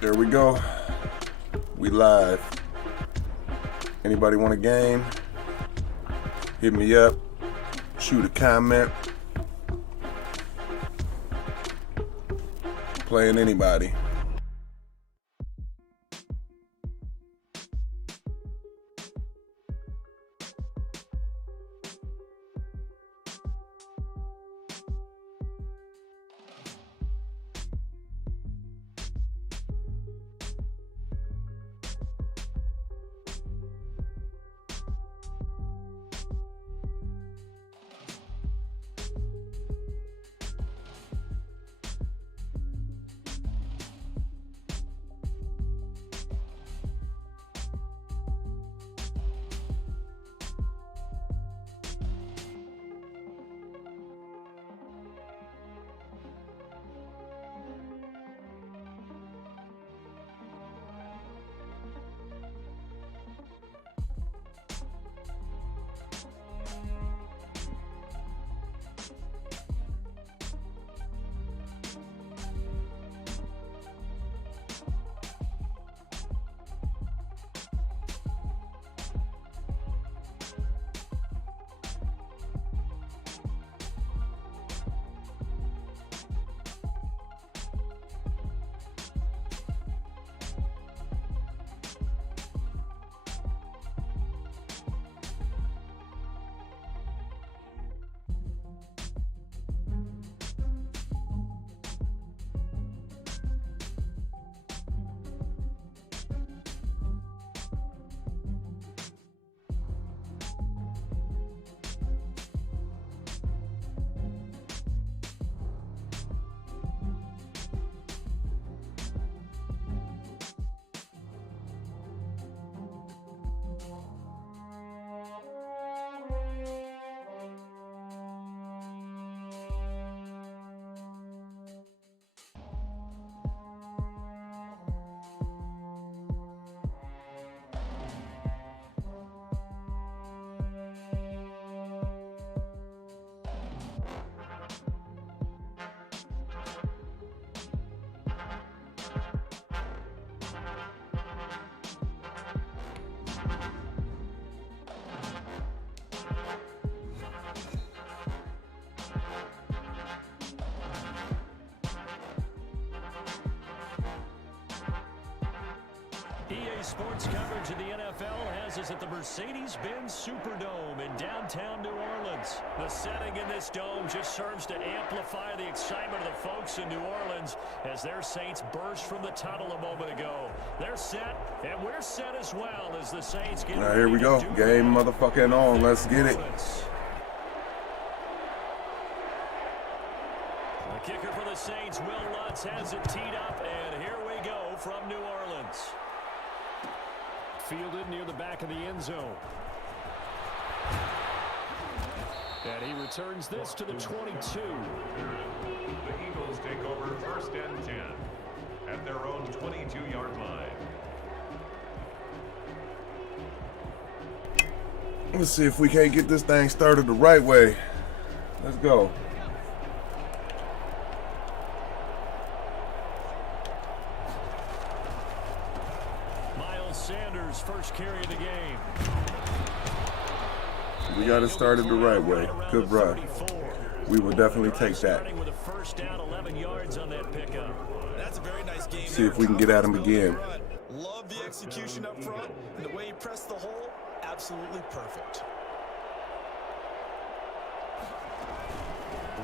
There we go. We live. Anybody want a game? Hit me up. Shoot a comment. Playing anybody. EA Sports coverage of the NFL has us at the Mercedes-Benz Superdome in downtown New Orleans. The setting in this dome just serves to amplify the excitement of the folks in New Orleans as their Saints burst from the tunnel a moment ago. They're set, and we're set as well as the Saints get Here we go. Game motherfucking on. Let's get it. The kicker for the Saints, Will Lutz, has it teed up, and here we go from New Orleans. Fielded near the back of the end zone. And he returns this to the 22. The Eagles take over 1st and 10 at their own 22-yard line. Let's see if we can't get this thing started the right way. Let's go. Sanders' first carry of the game. We got it started the right way. Good run. We will definitely take that. With a first down, 11 yards on that pickup. That's a very nice game. See if we can get at him again. Love the execution up front and the way he pressed the hole. Absolutely perfect.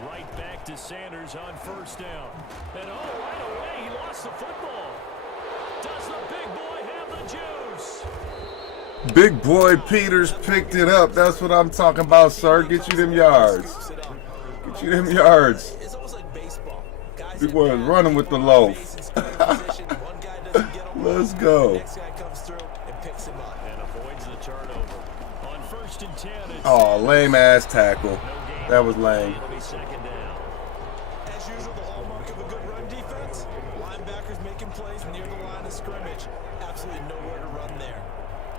Right back to Sanders on first down. And right away, he lost the football. Does the big boy have the juice? Big boy Peters picked it up. That's what I'm talking about, sir. Get you them yards. Get you them yards. Big boy is running with the loaf. Let's go. Oh, lame ass tackle. That was lame. As usual, the hallmark of a good run defense. Linebackers making plays near the line of scrimmage. Absolutely nowhere to run there.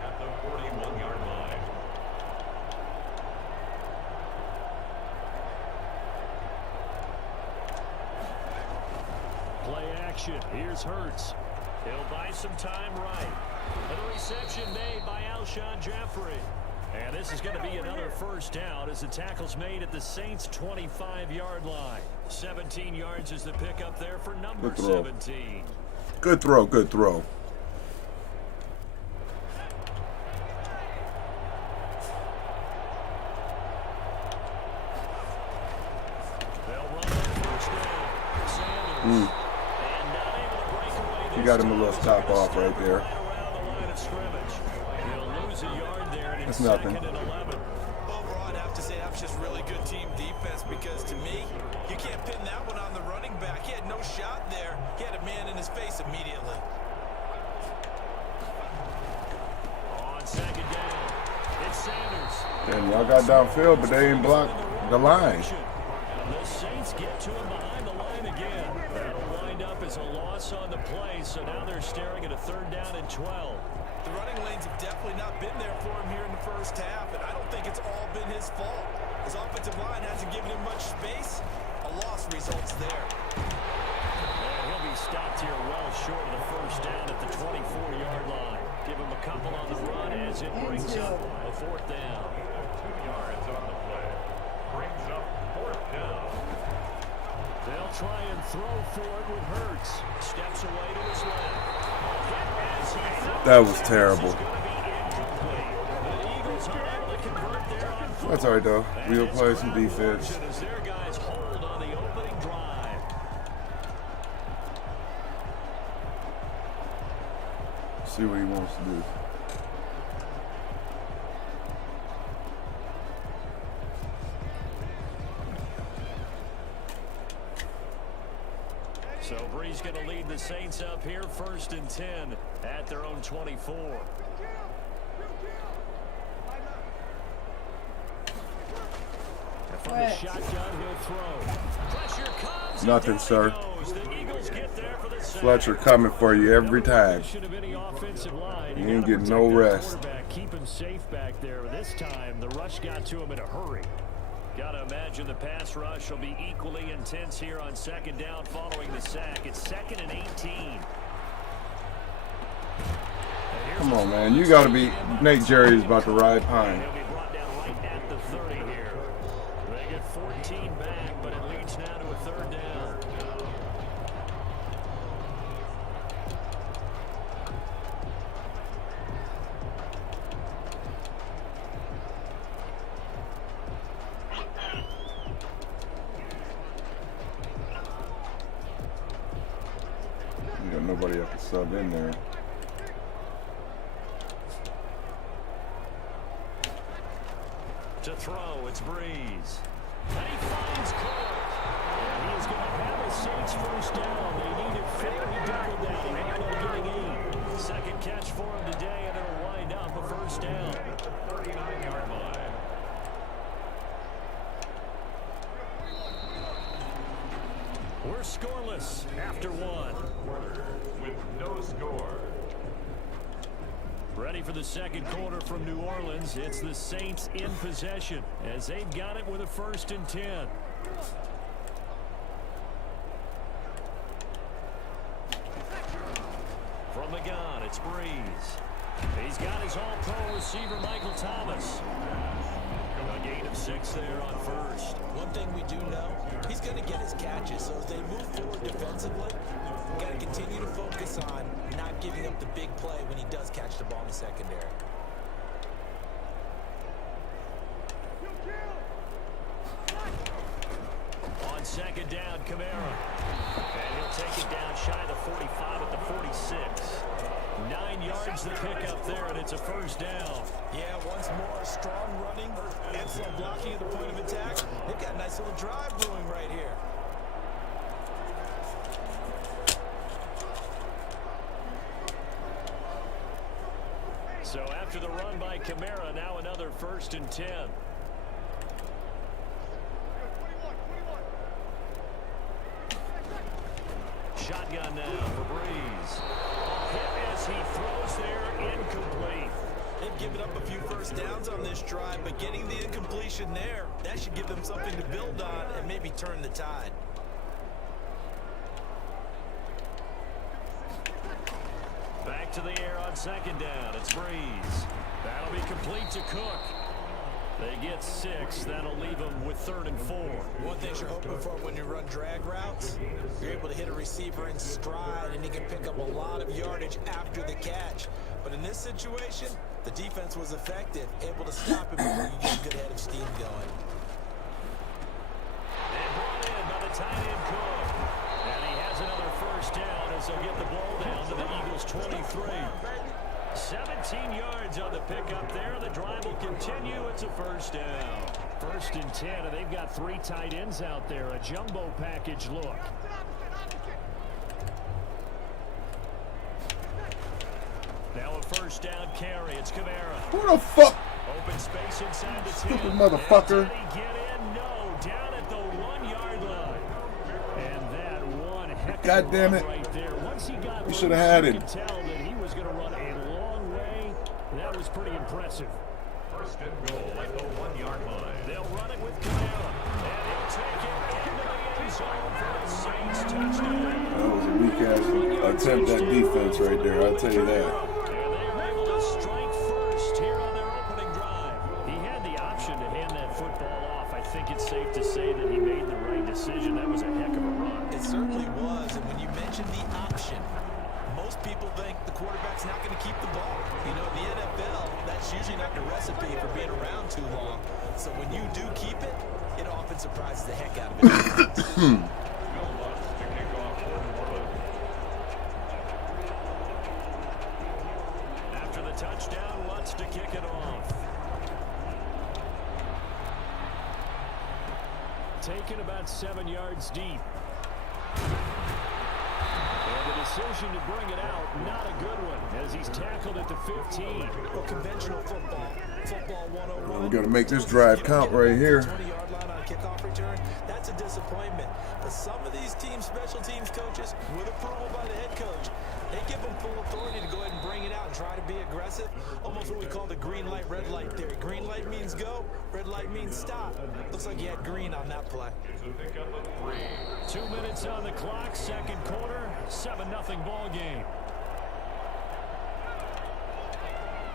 At the 41-yard line. Play action. Here's Hurts. He'll buy some time right. And a reception made by Alshon Jeffrey. And this is going to be another first down as the tackle's made at the Saints' 25-yard line. 17 yards is the pickup there for number 17. Good throw, good throw. They'll run on first down. Sanders. And not able to break away this You got him a time. little stop off right there. Around the line of scrimmage. He'll lose a yard there, and it's That's nothing. 2nd and 11. Overall, I'd have to say that was just really good team defense because to me, you can't pin that one on the running back. He had no shot there. He had a man in his face immediately. On 2nd down, it's Sanders. And y'all got downfield, but they ain't blocked the line. The Saints get to him behind the line again. That'll wind up as a loss on the play, so now they're staring at a 3rd down and 12. The running lanes have definitely not been there for him here in the first half, and I don't think it's all been his fault. His offensive line hasn't given him much space. A loss results there. And he'll be stopped here well short of the first down at the 24-yard line. Give him a couple on the run as it brings up a 4th down. 2 yards on the play. Brings up 4th down. They'll try and throw for it with Hurts. Steps away to his left. As he throws, That was terrible. it's going to be incomplete. The Eagles are able to convert there on fourth. That's all right, though. And We'll it's play a some good defense. fortune as their guys hold on the opening drive. See what he wants to do. So Brees going to lead the Saints up here 1st and 10 at their own 24. And from the shotgun, he'll throw. Pressure comes. Nothing, and down sir. he goes. The Eagles get there for the sack. Fletcher coming for you every time. Of any offensive line. He ain't gotta getting no protect that rest. quarterback, keep him safe back there. This time, the rush got to him in a hurry. Got to imagine the pass rush will be equally intense here on 2nd down following the sack. It's 2nd and 18. Come on, man. You got to be. Nate Jerry is about to ride pine. He'll be brought down right at the 30 here. They get 14 back, but it leads now to a 3rd down. You got nobody that can sub in there. To throw, it's Breeze. And he finds Court. And he is going to have a Saints first down. They need it fairly double down. They end up getting 8. 2nd catch for him today, and it'll wind up a 1st down. 39-yard line. We're scoreless after 1. With no score. Ready for the 2nd quarter from New Orleans. It's the Saints in possession as they've got it with a 1st and 10. From the gun, it's Breeze. He's got his all-pro receiver, Michael Thomas. A gain of 6 there on 1st. One thing we do know, he's going to get his catches. So as they move forward defensively, we got to continue to focus on not giving up the big play when he does catch the ball in the secondary. On 2nd down, Kamara. And he'll take it down shy of the 45 at the 46. 9 yards to pick up there, and it's a 1st down. Yeah, once more, strong running, excellent blocking at the point of attack. They've got a nice little drive brewing right here. So after the run by Kamara, now another 1st and 10. Shotgun now for Breeze. Hit as he throws there, incomplete. They've given up a few first downs on this drive, but getting the incompletion there, that should give them something to build on and maybe turn the tide. back to the air on second down. It's Breeze. That'll be complete to Cook. They get 6. That'll leave them with 3rd and 4. One thing you're hoping for when you run drag routes, you're able to hit a receiver in stride, and he can pick up a lot of yardage after the catch. But in this situation, the defense was effective, able to stop him before you get a good head of steam going. And brought in by the tight end Cook. And he has another first down as they'll get the ball down to the Eagles' 23. 17 yards on the pickup there. The drive will continue. It's a first down. 1st and 10, and they've got 3 tight ends out there. A jumbo package look. Now a first down carry. It's Kamara. Who the fuck? Open space inside the 10. Stupid motherfucker. Did he get in? No. Down at the 1-yard line. And that one heck God of a damn run it. right there. Once he got You loose, should have had you him. could tell that he was going to run a long way. That was pretty impressive. 1st and goal at the 1-yard line. They'll run it with Kamara. And he'll take it into the end zone for the Saints touchdown. That was a weak-ass attempt at defense right there, I'll tell you that. And they were able to strike first here on their opening drive. He had the option to hand that football off. I think it's safe to say that he made the right decision. That was a heck of a run. It certainly was, and when you mentioned the option, most people think the quarterback's not going to keep the ball. You know, in the NFL, that's usually not the recipe for being around too long. So when you do keep it, it often surprises the heck out of it. Bill Lutz to kick off for New Orleans. After the touchdown, Lutz to kick it off. Taken about 7 yards deep. And the decision to bring it out, not a good one, as he's tackled at the 15. Well, conventional football 101. We're gonna make this drive count right here. 20-yard line on a kickoff return. That's a disappointment. But some of these teams, special teams coaches, with approval by the head coach, they give them full authority to go ahead and bring it out and try to be aggressive. Almost what we call the green light, red light theory. Green light means go, red light means stop. Looks like you had green on that play. It's a pickup of 3. 2 minutes on the clock, second quarter, 7-0 ball game.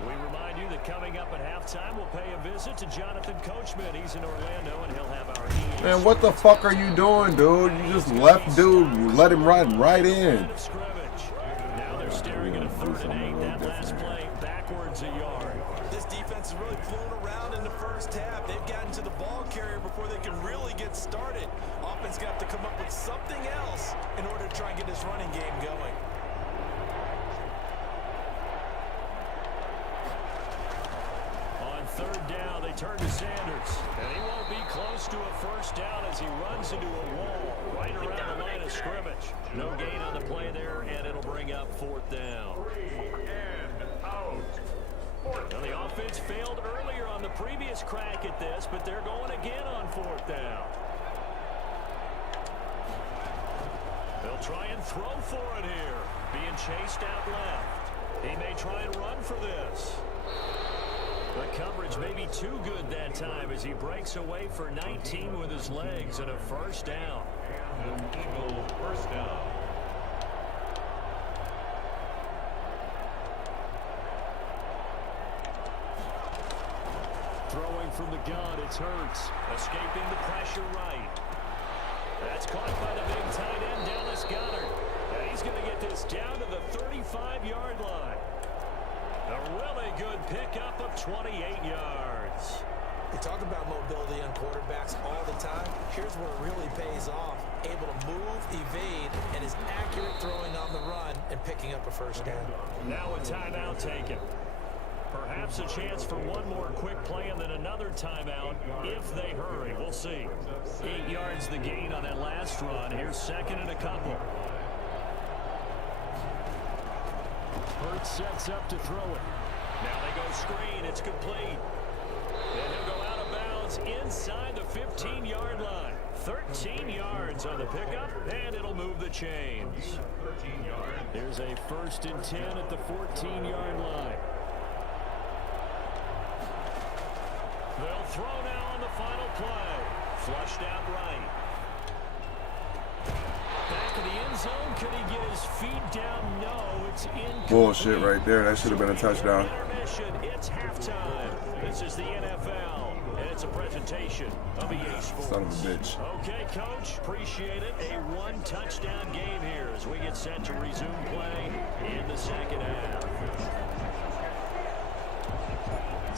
We remind you that coming up at halftime, we'll pay a visit to Jonathan Coachman. He's in Orlando, and he'll have our EA. Man, what the fuck are you doing, dude? You just left dude, you let him ride right in. Now they're staring at a 3rd and 8. That last play backwards a yard. This defense has really flown around in the first half. They've gotten to the ball carrier before they can really get started. Offense got to come up with something else in order to try and get this running game going. On 3rd down, they turn to Sanders. And he won't be close to a first down as he runs into a wall right around the line of scrimmage. No gain on the play there, and it'll bring up 4th down. 3 and out. Now, the offense failed earlier on the previous crack at this, but they're going again on 4th down. They'll try and throw for it here. Being chased out left. He may try and run for this. The coverage may be too good that time as he breaks away for 19 with his legs and a first down. And an Eagle first down. Throwing from the gun, it's Hurts. Escaping the pressure right. That's caught by the big tight end, Dallas Goedert. And he's going to get this down to the 35-yard line. A really good pickup of 28 yards. We talk about mobility on quarterbacks all the time. Here's where it really pays off. Able to move, evade, and is accurate throwing on the run and picking up a first down. Now a timeout taken. Perhaps a chance for one more quick play and then another timeout if they hurry. We'll see. 8 yards the gain on that last run. Here's 2nd and a couple. Hurts sets up to throw it. Now they go screen. It's complete. And he'll go out of bounds inside the 15-yard line. 13 yards on the pickup, and it'll move the chains. 13 yards. There's a 1st and 10 at the 14-yard line. They'll throw now on the final play. Flushed out right. Back of the end zone. Could he get his feet down? No, it's incomplete. Bullshit right there. That should have been a touchdown. Intermission. It's halftime. This is the NFL, and it's a presentation of EA Sports. Son of a bitch. Okay, Coach, appreciate it. A one-touchdown game here as we get set to resume play in the second half.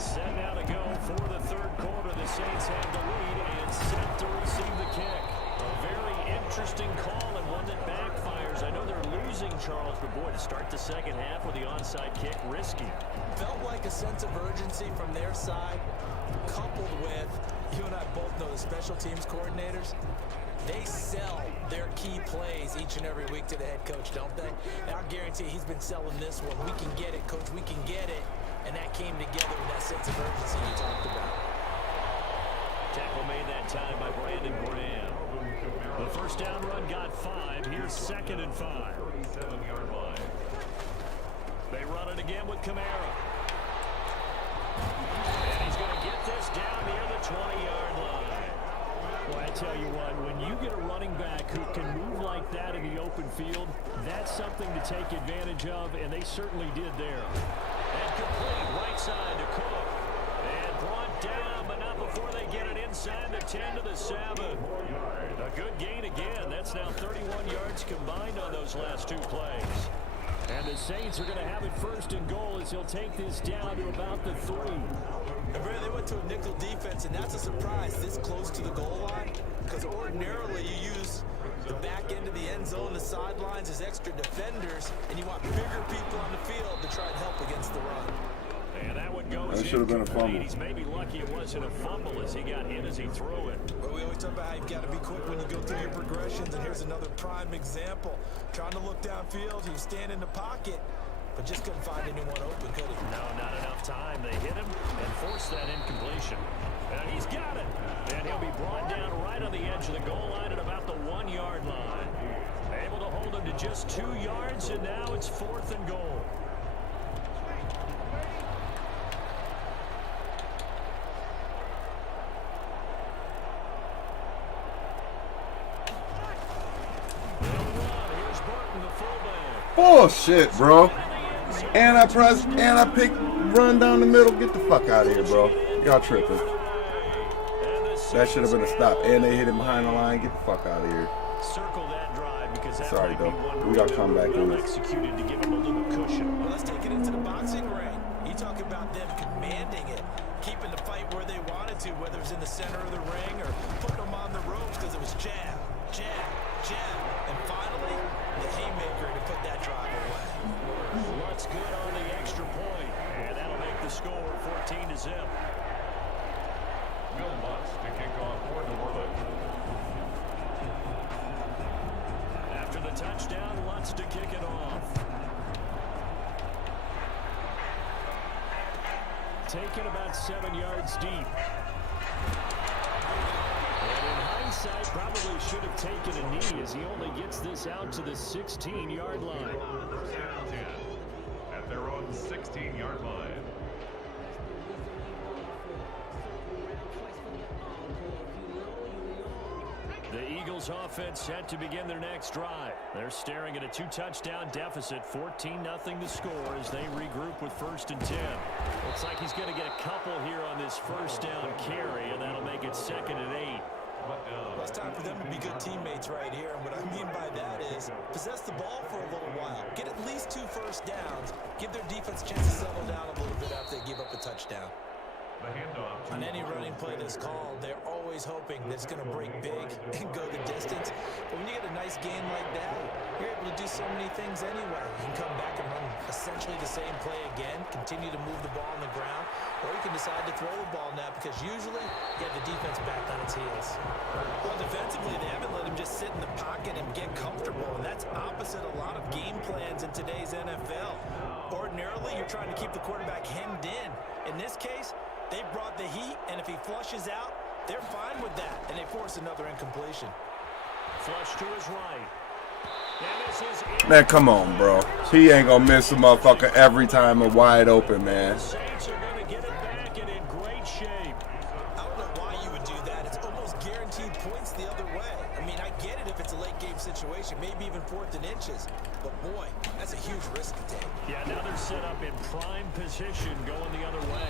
Set now to go for the third quarter. The Saints have the lead and set to receive the kick. A very interesting call and one that backfires. I know they're losing, Charles, but boy, to start the second half with the onside kick, risky. Felt like a sense of urgency from their side, coupled with, you and I both know the special teams coordinators, they sell their key plays each and every week to the head coach, don't they? And I guarantee he's been selling this one. We can get it, coach, we can get it. And that came together with that sense of urgency you talked about. Tackle made that time by Brandon Graham. The first down run got 5. Here's 2nd and 5. 37-yard line. They run it again with Kamara. And he's going to get this down near the 20-yard line. Well, I tell you what, when you get a running back who can move like that in the open field, that's something to take advantage of, and they certainly did there. And complete right side to Cook. And brought down, but not before they get it inside the 10 to the 7. A good gain again. That's now 31 yards combined on those last 2 plays. And the Saints are going to have it 1st and goal as he'll take this down to about the 3. They went to a nickel defense, and that's a surprise this close to the goal line, because ordinarily you use the back end of the end zone, the sidelines as extra defenders, and you want bigger people on the field to try and help against the run. And that one goes. That should have been a fumble. He's maybe lucky it wasn't a fumble as he got hit as he threw it. But we always talk about how you've got to be quick when you go through your progressions, and here's another prime example. Trying to look downfield, he was standing in the pocket, but just couldn't find anyone open, could he? No, not enough time. They hit him and forced that incompletion. And he's got it. And he'll be brought down right on the edge of the goal line at about the 1-yard line. Able to hold him to just 2 yards, and now it's 4th and goal. Here's Burton, the fullback. Bullshit, bro. And I press, and I pick, run down the middle. Get the fuck out of here, bro. Y'all tripping. That should have been a stop. And they hit him behind the line. Get the fuck out of here. Circle that drive because that Sorry, might be though. one We got to come back in this. executed to give him a little cushion. Well, let's take it into the boxing ring. You talk about them commanding it, keeping the fight where they wanted to, whether it's in the center of the ring or putting them on the ropes because it was jab, jab, jab, and finally the haymaker to put that drive away. Lutz good on the extra point, and that'll make the score 14-0. Will Lutz to kick off for New Orleans. After the touchdown, Lutz to kick it off. Taken about 7 yards deep. And in hindsight, probably should have taken a knee as he only gets this out to the 16-yard line. First and 10 at their own 16-yard line. The Eagles offense set to begin their next drive. They're staring at a 2-touchdown deficit, 14-0 the score as they regroup with 1st and 10. Looks like he's going to get a couple here on this first down carry, and that'll make it 2nd and 8. Well, it's time for them to be good teammates right here, and what I mean by that is possess the ball for a little while, get at least 2 first downs, give their defense a chance to settle down a little bit after they give up a touchdown. The handoff. On any running play that's called, they're always hoping that it's going to break big and go the distance. But when you get a nice game like that, you're able to do so many things anyway. You can come back and run essentially the same play again, continue to move the ball on the ground, or you can decide to throw the ball now because usually you have the defense back on its heels. Well, defensively, they haven't let him just sit in the pocket and get comfortable, and that's opposite a lot of game plans in today's NFL. Ordinarily, you're trying to keep the quarterback hemmed in. In this case, they brought the heat, and if he flushes out, they're fine with that, and they force another incompletion. Flush to his right. And this is Man, come on, bro. He ain't gonna miss a motherfucker every time a wide open, man. Saints are going to get it back and in great shape. I don't know why you would do that. It's almost guaranteed points the other way. I mean, I get it understand if it's a late game situation, maybe even 4th and inches. But boy, that's a huge risk to take. Yeah, now they're set up in prime position going the other way.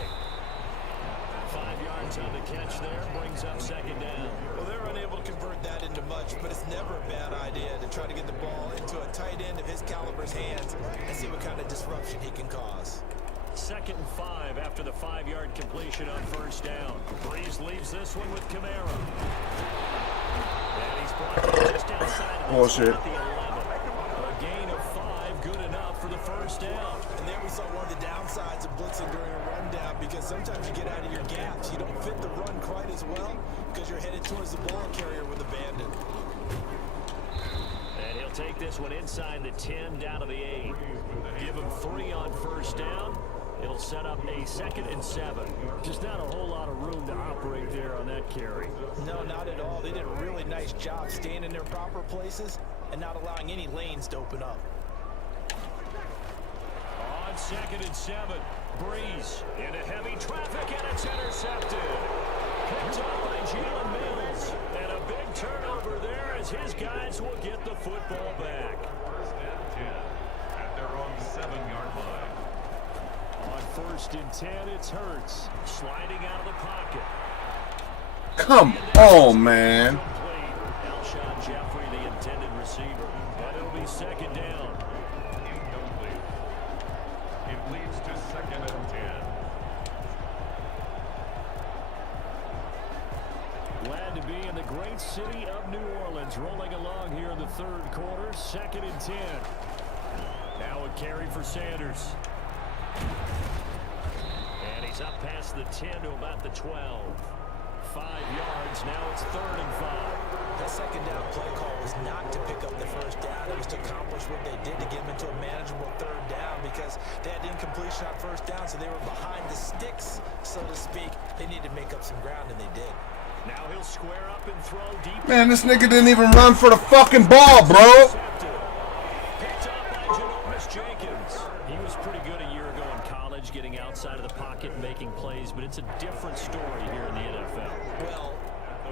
5 yards on the catch there, brings up 2nd down. Well, they're unable to convert that into much, but it's never a bad idea to try to get the ball into a tight end of his caliber's hands and see what kind of disruption he can cause. 2nd and 5 after the 5-yard completion on 1st down. Breeze leaves this one with Kamara. And he's brought just outside of Bullshit. the 11. A gain of 5, good enough for the 1st down. And there we saw one of the downsides of blitzing during a rundown, because sometimes you get out of your gaps. You don't fit the run quite as well because you're headed towards the ball carrier with abandon. And he'll take this one inside the 10 down to the 8. Give him 3 on 1st down. It'll set up a 2nd and 7. Just not a whole lot of room to operate there on that carry. No, not at all. They did a really nice job staying in their proper places and not allowing any lanes to open up. On 2nd and 7, Breeze into heavy traffic, and it's intercepted. Picked up by Jalen Mills. And a big turnover there as his guys will get the football back. 1st and 10 at their own 7-yard line. On 1st and 10, it's Hurts sliding out of the pocket. Come on, man. Alshon Jeffrey, the intended receiver. And it'll be 2nd down. Incomplete. It leads to 2nd and 10. Glad to be in the great city of New Orleans, rolling along here in the 3rd quarter. 2nd and 10. Now a carry for Sanders. And he's up past the 10 to about the 12. 5 yards, now it's 3rd and 5. That 2nd down play call was not to pick up the 1st down. It was to accomplish what they did to get them into a manageable 3rd down, because they had incompletion on 1st down, so they were behind the sticks, so to speak. They needed to make up some ground, and they did. Now he'll square up and throw deep. Man, this nigga didn't even run for the fucking ball, bro. Picked up by Janoris Jenkins. He was pretty good a year ago in college, getting outside of the pocket and making plays, but it's a different story here in the NFL. Well,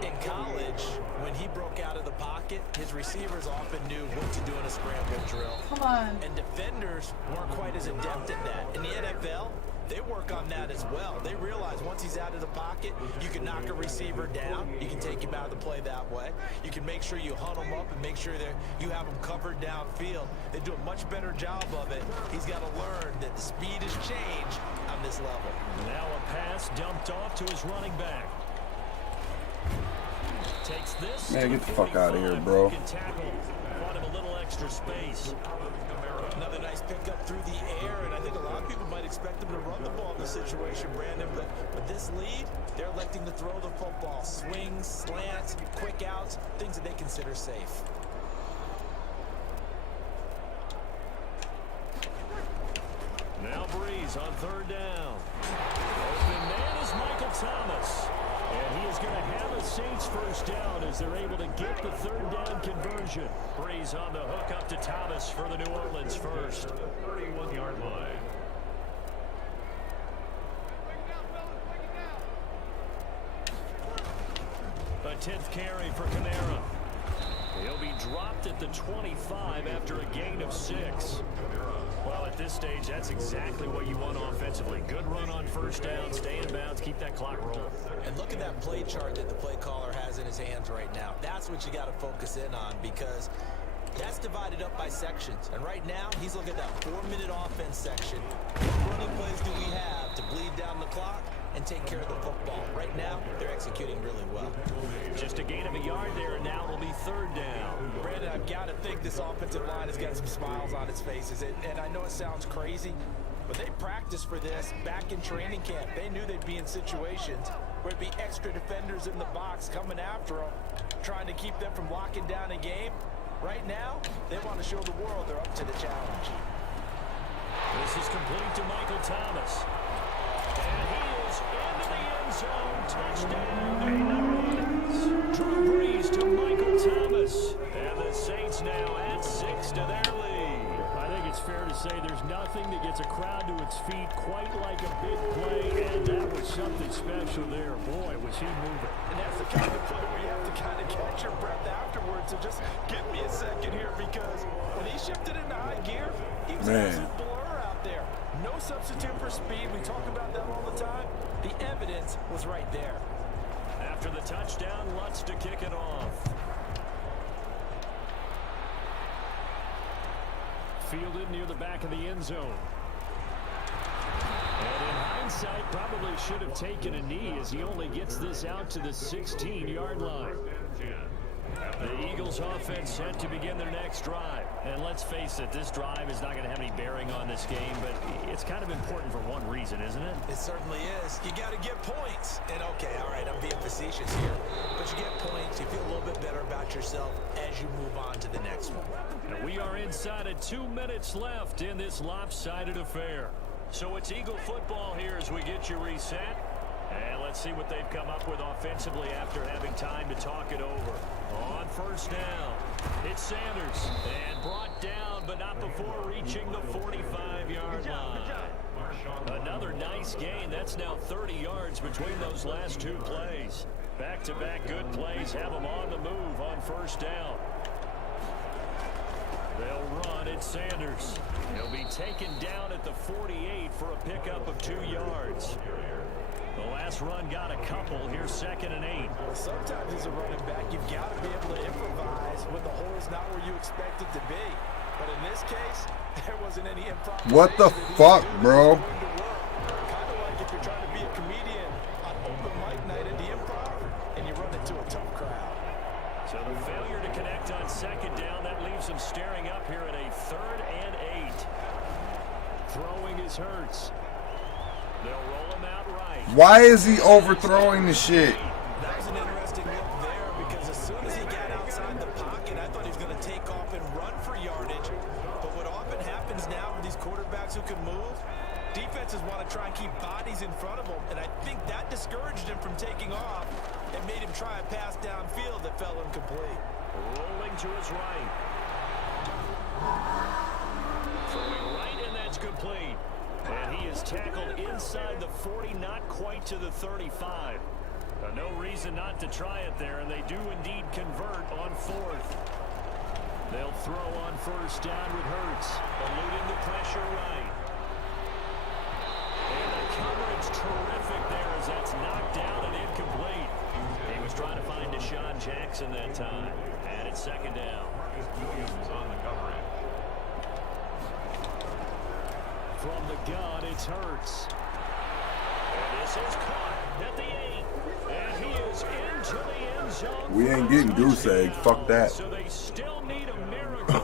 in college, when he broke out of the pocket, his receivers often knew what to do in a scramble drill. Come on. And defenders weren't quite as adept at that. In the NFL, they work on that as well. They realize once he's out of the pocket, you can knock a receiver down. You can take him out of the play that way. You can make sure you hunt him up and make sure that you have him covered downfield. They do a much better job of it. He's got to learn that the speed has changed on this level. Now a pass dumped off to his running back. Takes this. Man, get the fuck out of here, bro. Brought him a little extra space. Another nice pickup through the air, and I think a lot of people might expect them to run the ball in this situation, Brandon, but with this lead, they're electing to throw the football. Swings, slants, quick outs, things that they consider safe. Now Breeze on 3rd down. Open man is Michael Thomas. And he is going to have a Saints 1st down as they're able to get the 3rd down conversion. Breeze on the hook up to Thomas for the New Orleans 1st. 31-yard line. A 10th carry for Kamara. He'll be dropped at the 25 after a gain of 6. Well, at this stage, that's exactly what you want offensively. Good run on 1st down, stay in bounds, keep that clock rolling. And look at that play chart that the play caller has in his hands right now. That's what you got to focus in on, because that's divided up by sections. And right now, he's looking at that 4-minute offense section. What running plays do we have to bleed down the clock and take care of the football? Right now, they're executing really well. Just a gain of a yard there, and now it'll be 3rd down. Brandon, I've got to think this offensive line has got some smiles on its faces. And I know it sounds crazy, but they practiced for this back in training camp. They knew they'd be in situations where there'd be extra defenders in the box coming after them, trying to keep them from locking down a game. Right now, they want to show the world they're up to the challenge. This is complete to Michael Thomas. And he is into the end zone. Touchdown, New Orleans. Drew Brees to Michael Thomas. And the Saints now at 6 to their lead. I think it's fair to say there's nothing that gets a crowd to its feet quite like a big play, and that was something special there. Boy, was he moving. And that's the kind of play where you have to kind of catch your breath afterwards. So just give me a second here, because when he shifted into high gear, he was an absolute blur out there. No substitute for speed. We talk about that all the time. The evidence was right there. After the touchdown, Lutz to kick it off. Fielded near the back of the end zone. And in hindsight, probably should have taken a knee, as he only gets this out to the 16-yard line. The Eagles offense set to begin their next drive. And let's face it, this drive is not going to have any bearing on this game, but it's kind of important for one reason, isn't it? It certainly is. You got to get points. And okay, all right, I'm being facetious here, but you get points, you feel a little bit better about yourself as you move on to the next one. And we are inside of 2 minutes left in this lopsided affair. So it's Eagle football here as we get you reset. And let's see what they've come up with offensively after having time to talk it over. On first down, it's Sanders. And brought down, but not before reaching the 45-yard line. Another nice gain. That's now 30 yards between those last two plays. Back-to-back good plays have them on the move on first down. They'll run. It's Sanders. He'll be taken down at the 48 for a pickup of 2 yards. The last run got a couple. Here's 2nd and 8. Sometimes as a running back, you've got to be able to improvise when the hole is not where you expect it to be. But in this case, there wasn't any improvisation. What the fuck, bro? Kind of like if you're trying to be a comedian on open mic night at the Improv and you run into a tough crowd. So the failure to connect on 2nd down, that leaves them staring up here at a 3rd and 8. Throwing is Hurts. They'll roll him out right. Why is he overthrowing the shit? That was an interesting look there, because as soon as he got outside the pocket, I thought he was going to take off and run for yardage. But what often happens now with these quarterbacks who can move, defenses want to try and keep bodies in front of them, and I think that discouraged him from taking off and made him try a pass downfield that fell incomplete. Rolling to his right. Throwing right, and that's complete. And he is tackled inside the 40, not quite to the 35. No reason not to try it there, and they do indeed convert on 4th. They'll throw on first down with Hurts, eluding the pressure right. And the coverage terrific there as that's knocked down and incomplete. He was trying to find Deshaun Jackson that time, and it's 2nd down. Marcus Williams on the coverage. From the gun, it's Hurts. And this is caught at the 8. And he is into the end zone. We ain't getting goose egg. Fuck that. So they still need a miracle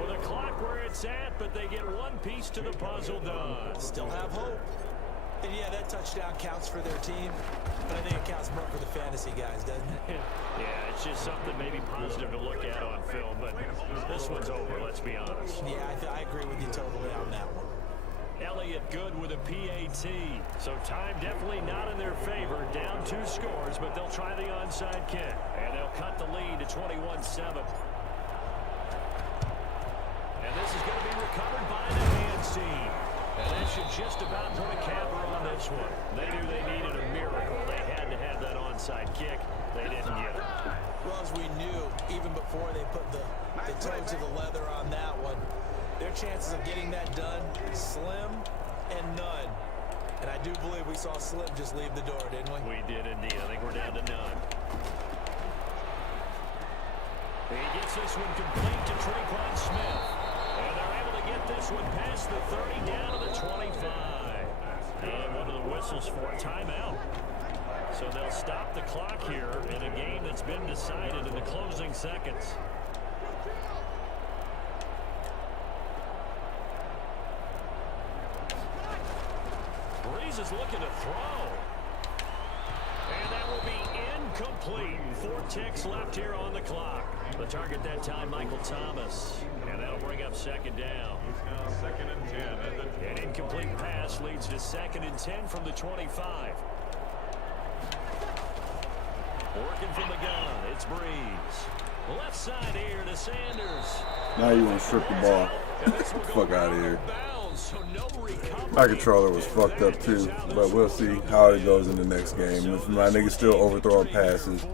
with a clock where it's at, but they get one piece to the puzzle done. Still have hope. And yeah, that touchdown counts for their team, but I think it counts more for the fantasy guys, doesn't it? Yeah, it's just something maybe positive to look at on film, but this one's over, let's be honest. Yeah, I agree with you totally on that one. Elliott good with a PAT. So time definitely not in their favor. Down 2 scores, but they'll try the onside kick. And they'll cut the lead to 21-7. And this is going to be recovered by the hands team. And that should just about put a capper on this one. They knew they needed a miracle. They had to have that onside kick. They didn't get it. Well, as we knew, even before they put the toe to the leather on that one, their chances of getting that done, slim and none. And I do believe we saw Slim just leave the door, didn't we? We did indeed. I think we're down to none. He gets this one complete to Tre'Quan Smith. And they're able to get this one past the 30 down to the 25. And one of the whistles for a timeout. So they'll stop the clock here in a game that's been decided in the closing seconds. Breeze is looking to throw. And that will be incomplete. 4 ticks left here on the clock. The target that time, Michael Thomas. And that'll bring up 2nd down. Now 2nd and 10. An incomplete pass leads to 2nd and 10 from the 25. Working from the gun, it's Breeze. Left side here to Sanders. Now you want to strip the ball. Fuck out of here. My controller was fucked up too, but we'll see how it goes in the next game. If my niggas still overthrowing passes,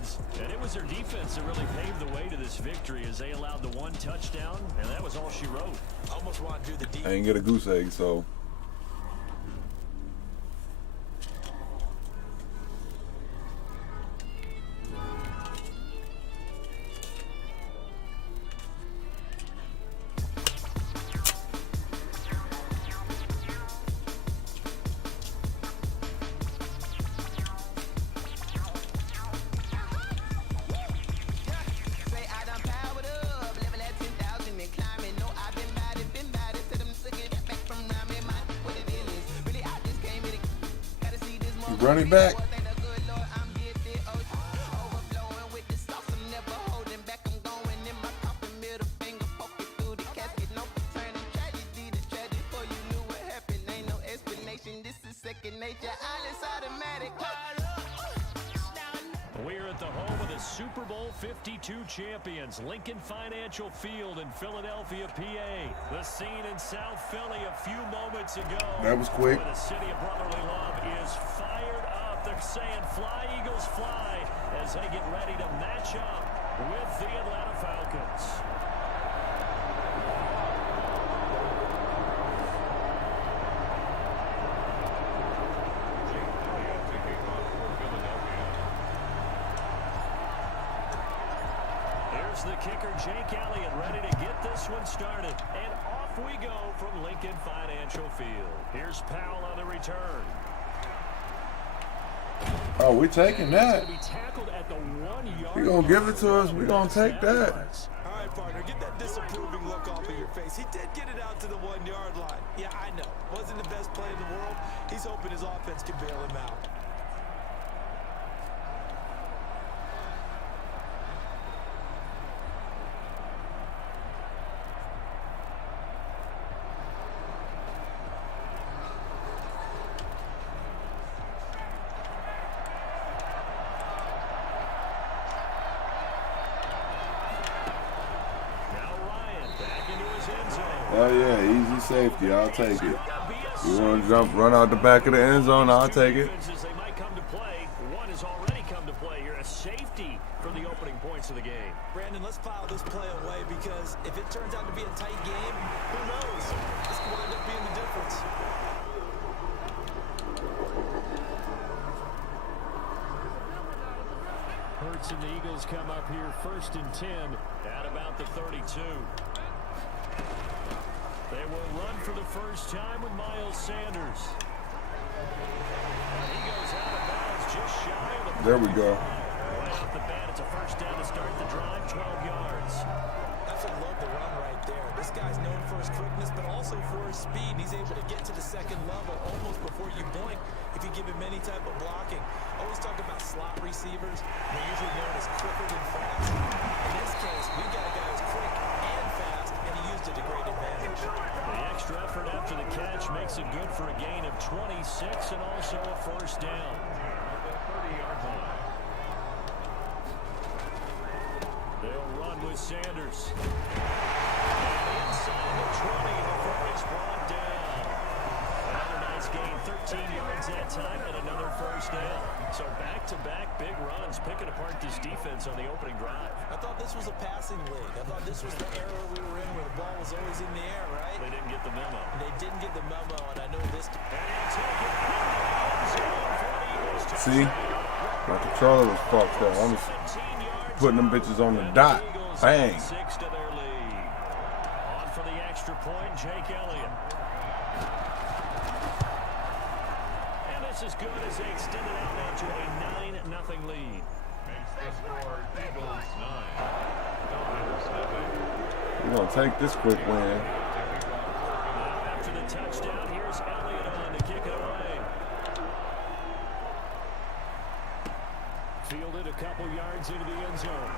Falcons. And it was their defense that really paved the way to this victory as they allowed the one touchdown, and that was all she wrote. Almost want to do the deep. I ain't get a goose egg, so. Run it back. We're at the home of the Super Bowl 52 champions, Lincoln Financial Field in Philadelphia, PA. The scene in South Philly a few moments ago. That was quick. Where the city of brotherly love is fired up. They're saying, "Fly, Eagles, fly," as they get ready to match up with the Atlanta Falcons. Here's the kicker, Jake Elliott, ready to get this one started. And off we go from Lincoln Financial Field. Here's Powell on the return. Oh, we taking that. He's tackled at the 1 yard. He gonna give it to us. We gonna take that. All right, partner, get that disapproving look off of your face. He did get it out to the 1 yard line. Yeah, I know. Wasn't the best play in the world. He's hoping his offense can bail him out. Oh yeah, easy safety. I'll take it. You want to jump, run out the back of the end zone? I'll take it. They might come to play. One has already come to play here. A safety for the opening points of the game. Brandon, let's file this play away because if it turns out to be a tight game, who knows? This could wind up being the difference. Hurts and the Eagles come up here 1st and 10 at about the 32. They will run for the first time with Miles Sanders. And he goes out of bounds just shy of the. There we go. Right off the bat, it's a first down to start the drive, 12 yards. Absolutely love the run right there. This guy's known for his quickness, but also for his speed. He's able to get to the second level almost before you blink if you give him any type of blocking. Always talk about slot receivers. They're usually known as quicker than fast. In this case, we've got a guy who's quick and fast, and he used it to great advantage. The extra effort after the catch makes it good for a gain of 26 and also a first down. The 30-yard line. They'll run with Sanders. And inside the 20 before he's brought down. Another nice gain, 13 yards that time, and another first down. So back-to-back big runs, picking apart this defense on the opening drive. I thought this was a passing league. I thought this was the era we were in where the ball was always in the air, right? They didn't get the memo. They didn't get the memo, and I know this. See? My controller was fucked up. I'm just putting them bitches on the dot. Bang. 6 to their lead. On for the extra point, Jake Elliott. And this is good as they extend it out now to a 9-0 lead. Makes the score Eagles 9. Dodgers nothing. We're gonna take this quick win. After the touchdown, here's Elliott on to kick it away. Fielded a couple yards into the end zone.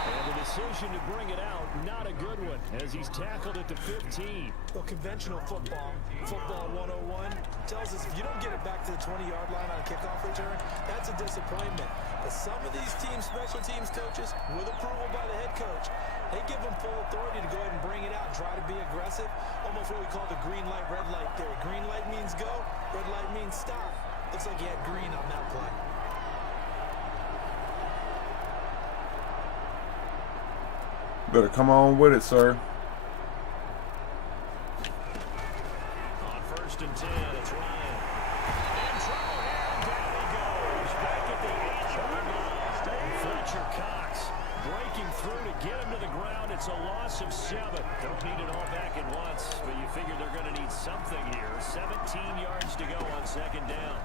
And the decision to bring it out, not a good one, as he's tackled at the 15. Well, conventional football 101, tells us if you don't get it back to the 20-yard line on a kickoff return, that's a disappointment. But some of these teams, special teams coaches, with approval by the head coach, they give them full authority to go ahead and bring it out and try to be aggressive. Almost what we call the green light, red light theory. Green light means go, red light means stop. Looks like he had green on that play. Better come on with it, sir. On 1st and 10, it's Ryan. In trouble here, and down he goes. Back at the 8-yard line. Fletcher Cox breaking through to get him to the ground. It's a loss of 7. Don't need it all back at once, but you figure they're going to need something here. 17 yards to go on 2nd down.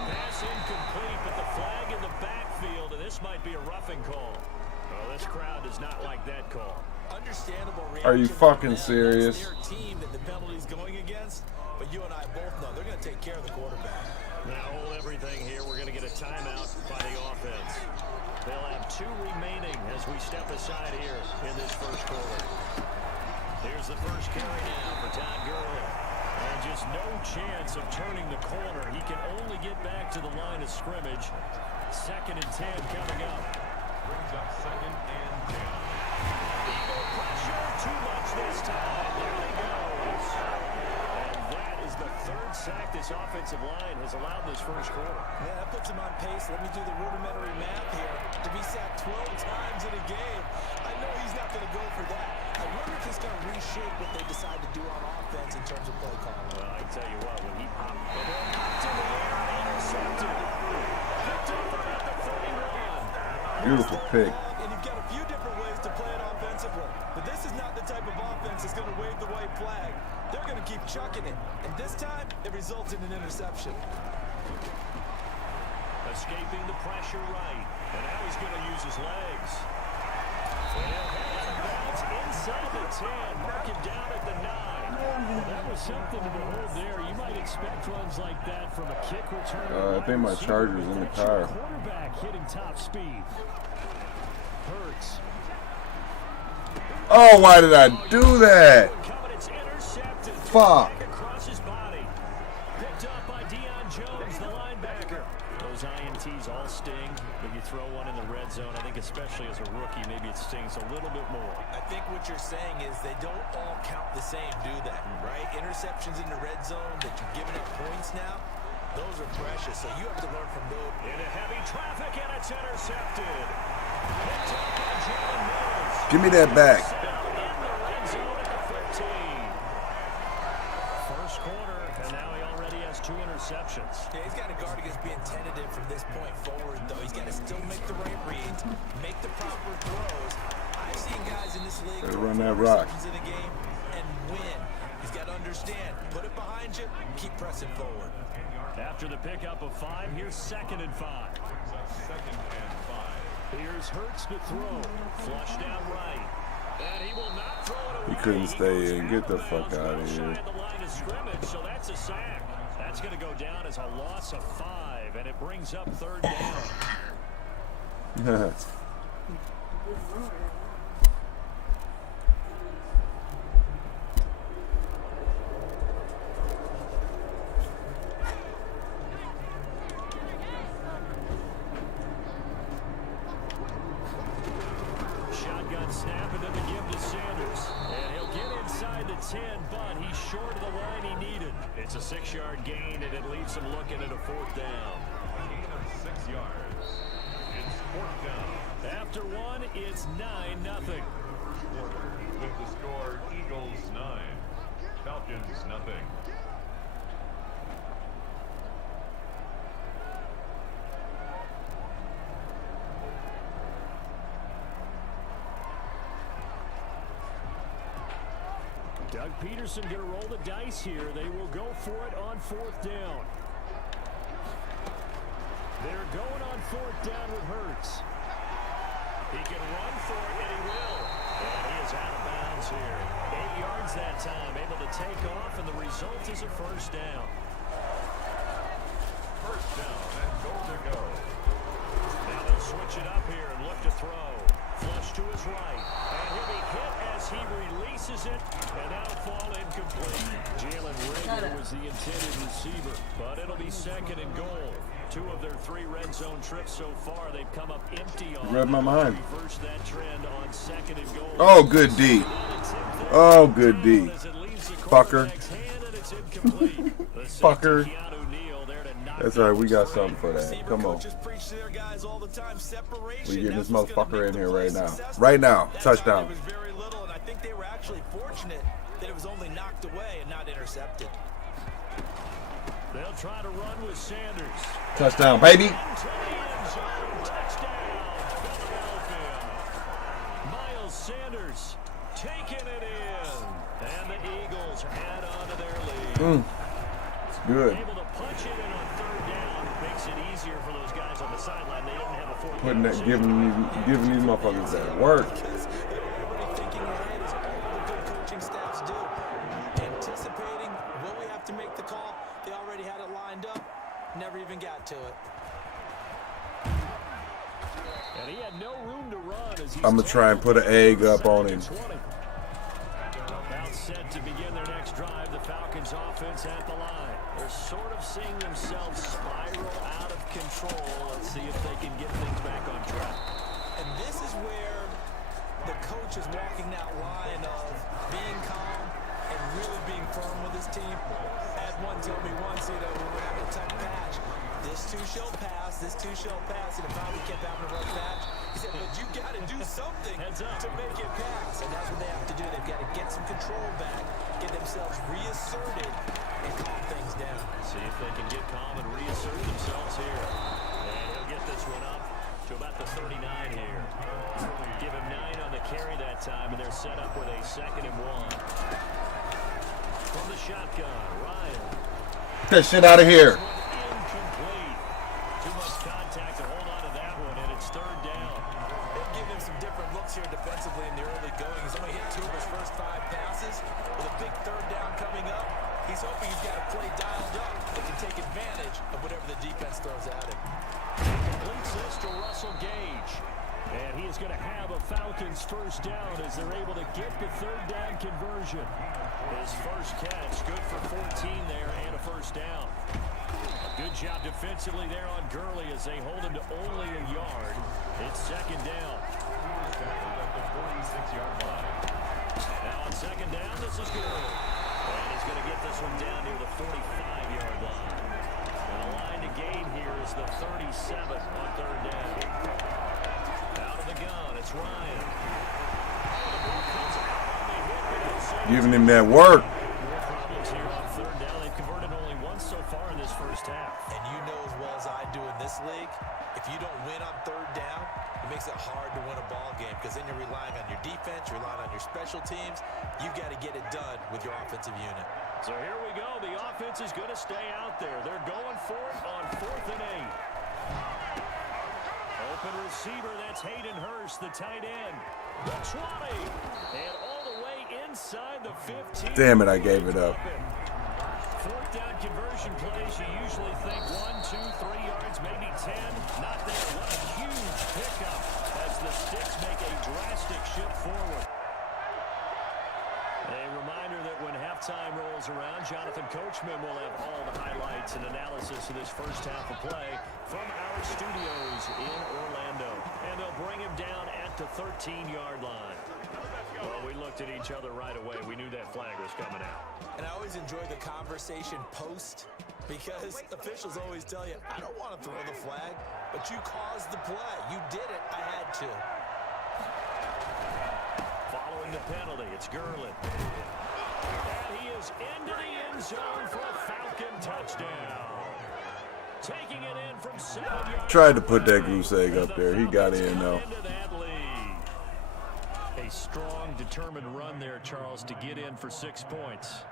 Pass incomplete, but the flag in the backfield, and this might be a roughing call. Well, this crowd does not like that call. Understandable reaction. Are you fucking serious? It's their team that the penalty's going against, but you and I both know they're going to take care of the quarterback. Now hold everything here. We're going to get a timeout by the offense. They'll have 2 remaining as we step aside here in this first quarter. Here's the first carry now for Todd Gurley. And just no chance of turning the corner. He can only get back to the line of scrimmage. 2nd and 10 coming up. Brings up 2nd and 10. Eagle pressure, too much this time. There he goes. And that is the 3rd sack this offensive line has allowed this first quarter. Yeah, that puts him on pace. Let me do the rudimentary math here. To be sacked 12 times in a game, I know he's not going to go for that. I wonder if it's going to reshape what they decide to do on offense in terms of play calling. Well, I tell you what, when he popped the ball knocked in the air and intercepted. Picked up about the 31. Beautiful pick. And you've got a few different ways to play it offensively. But this is not the type of offense that's going to wave the white flag. They're going to keep chucking it. And this time, it results in an interception. Escaping the pressure right. And now he's going to use his legs. Bounce inside the 10. Mark him down at the 9. Well, that was something to behold there. You might expect runs like that from a kick return. I think my charger's in the car. Quarterback hitting top speed. Hurts. Oh, why did I do that? It's intercepted. Fuck. Across his body. Picked up by Deion Jones, the linebacker. Those INTs all sting. When you throw one in the red zone, I think especially as a rookie, maybe it stings a little bit more. I think what you're saying is they don't all count the same, do they? Right? Interceptions in the red zone that you're giving up points now, those are precious. So you have to learn from those. Into heavy traffic, and it's intercepted. Picked up by Jalen Mills. Give me that back. In the red zone at the 15. First quarter, and now he already has 2 interceptions. Yeah, he's got to guard against being tentative from this point forward, though. He's got to still make the right reads, make the proper throws. I've seen guys in this league Better throw run that 4 rock. interceptions in a game and win. He's got to understand, put it behind you, keep pressing forward. After the pickup of 5, here's 2nd and 5. Brings up 2nd and 5. Here's Hurts to throw. Flush down right. And he will not throw it away. He couldn't stay goes in. Get the out fuck of out bounds, of well here. shy of the line of scrimmage, so that's a sack. That's going to go down as a loss of 5, and it brings up 3rd down. Shotgun snap and then the give to Sanders. And he'll get inside the 10, but he's short of the line he needed. It's a 6-yard gain, and it leaves him looking at a 4th down. Gain of 6 yards. It's 4th down. After 1, it's 9-0. Quarter with the score Eagles 9, Falcons nothing. Doug Peterson going to roll the dice here. They will go for it on 4th down. They're going on 4th down with Hurts. He can run for it, and he will. And he is out of bounds here. 8 yards that time, able to take off, and the result is a 1st down. 1st down and goal to go. Now they'll switch it up here and look to throw. Flush to his right. And he'll be hit as he releases it. And that'll fall incomplete. Jalen Reagor was the intended receiver. But it'll be 2nd and goal. 2 of their 3 red zone trips so far. They've come up empty on. Read my mind. Reverse that trend on 2nd and goal. Oh, good D. Oh, good D. Fucker. Fucker. That's right, we got something for that. Come on. We getting this motherfucker in here right now. Right now, touchdown. Very little, and I think they were actually fortunate that it was only knocked away and not intercepted. They'll try to run with Sanders. Touchdown, baby. Into the end zone. Touchdown, Philadelphia. Miles Sanders taking it in. And the Eagles add on to their lead. It's good. Able to punch it in on third down. Makes it easier for those guys on the sideline. They didn't have a fourth Putting down. that, giving these motherfuckers that work. Everybody thinking ahead is all the good coaching staffs do. Anticipating, will we have to make the call? They already had it lined up. Never even got to it. And he had no room to run as he's I'm going to try and put an egg up on him. About set to begin their next drive, the Falcons offense at the line. They're sort of seeing themselves spiral out of control. Let's see if they can get things back on track. And this is where the coach is walking that line of being calm and really being firm with his team. Had one tell me once, when we're having a tough patch, this too shall pass, this too shall pass, and it finally kept having a rough patch. He said, but you got to do something to make it pass, and that's what they have to do. They've got to get some control back, get themselves reasserted, and calm things down. See if they can get calm and reassert themselves here. And he'll get this one up to about the 39 here. Give him 9 on the carry that time, and they're set up with a 2nd and 1. From the shotgun, Ryan. Get that shit out of here. Incomplete. Too much contact to hold on to that one, and it's 3rd down. They've given him some different looks here defensively in the early going. He's only hit 2 of his first 5 passes. With a big 3rd down coming up, he's hoping he's got a play dialed up that can take advantage of whatever the defense throws at him. Completes this to Russell Gage. And he is going to have a Falcons 1st down as they're able to get the 3rd down conversion. His first catch, good for 14 there and a 1st down. A good job defensively there on Gurley as they hold him to only a yard. It's 2nd down. At the 46-yard line. Now on 2nd down, this is good. And he's going to get this one down near the 45-yard line. And the line to gain here is the 37 on 3rd down. Out of the gun, it's Ryan. Giving him that work. More problems here on 3rd down. They've converted only once so far in this first half. And you know as well as I do in this league, if you don't win on 3rd down, it makes it hard to win a ball game because then you're relying on your defense, you're relying on your special teams. You've got to get it done with your offensive unit. So here we go. The offense is going to stay out there. They're going for it on 4th and 8. Open receiver, that's Hayden Hurst, the tight end. The 20, and all the way inside the 15. Damn it, I gave it up. 4th down conversion plays, you usually think 1, 2, 3 yards, maybe 10. Not there. What a huge pickup as the Sticks make a drastic shift forward. A reminder that when halftime rolls around, Jonathan Coachman will have all the highlights and analysis of this first half of play from our studios in Orlando. And they'll bring him down at the 13-yard line. Well, we looked at each other right away. We knew that flag was coming out. And I always enjoy the conversation post because officials always tell you, I don't want to throw the flag, but you caused the play. You did it. I had to. Following the penalty, it's Gurley. And he is into the end zone for a Falcon touchdown. Taking it in from 7 yards. Tried to put that goose egg up there. He got in though. A strong, determined run there, Charles, to get in for 6 points.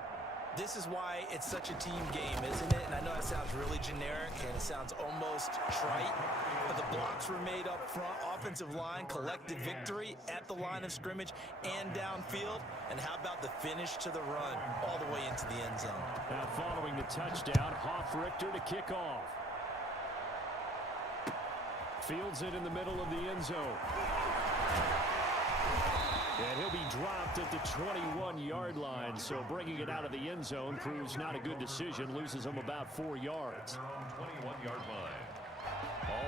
This is why it's such a team game, isn't it? And I know that sounds really generic and it sounds almost trite, but the blocks were made up front, offensive line, collective victory at the line of scrimmage and downfield. And how about the finish to the run all the way into the end zone? Now following the touchdown, Hoff-Richter to kick off. Fields it in the middle of the end zone. And he'll be dropped at the 21-yard line, so bringing it out of the end zone proves not a good decision, loses him about 4 yards. 21-yard line. All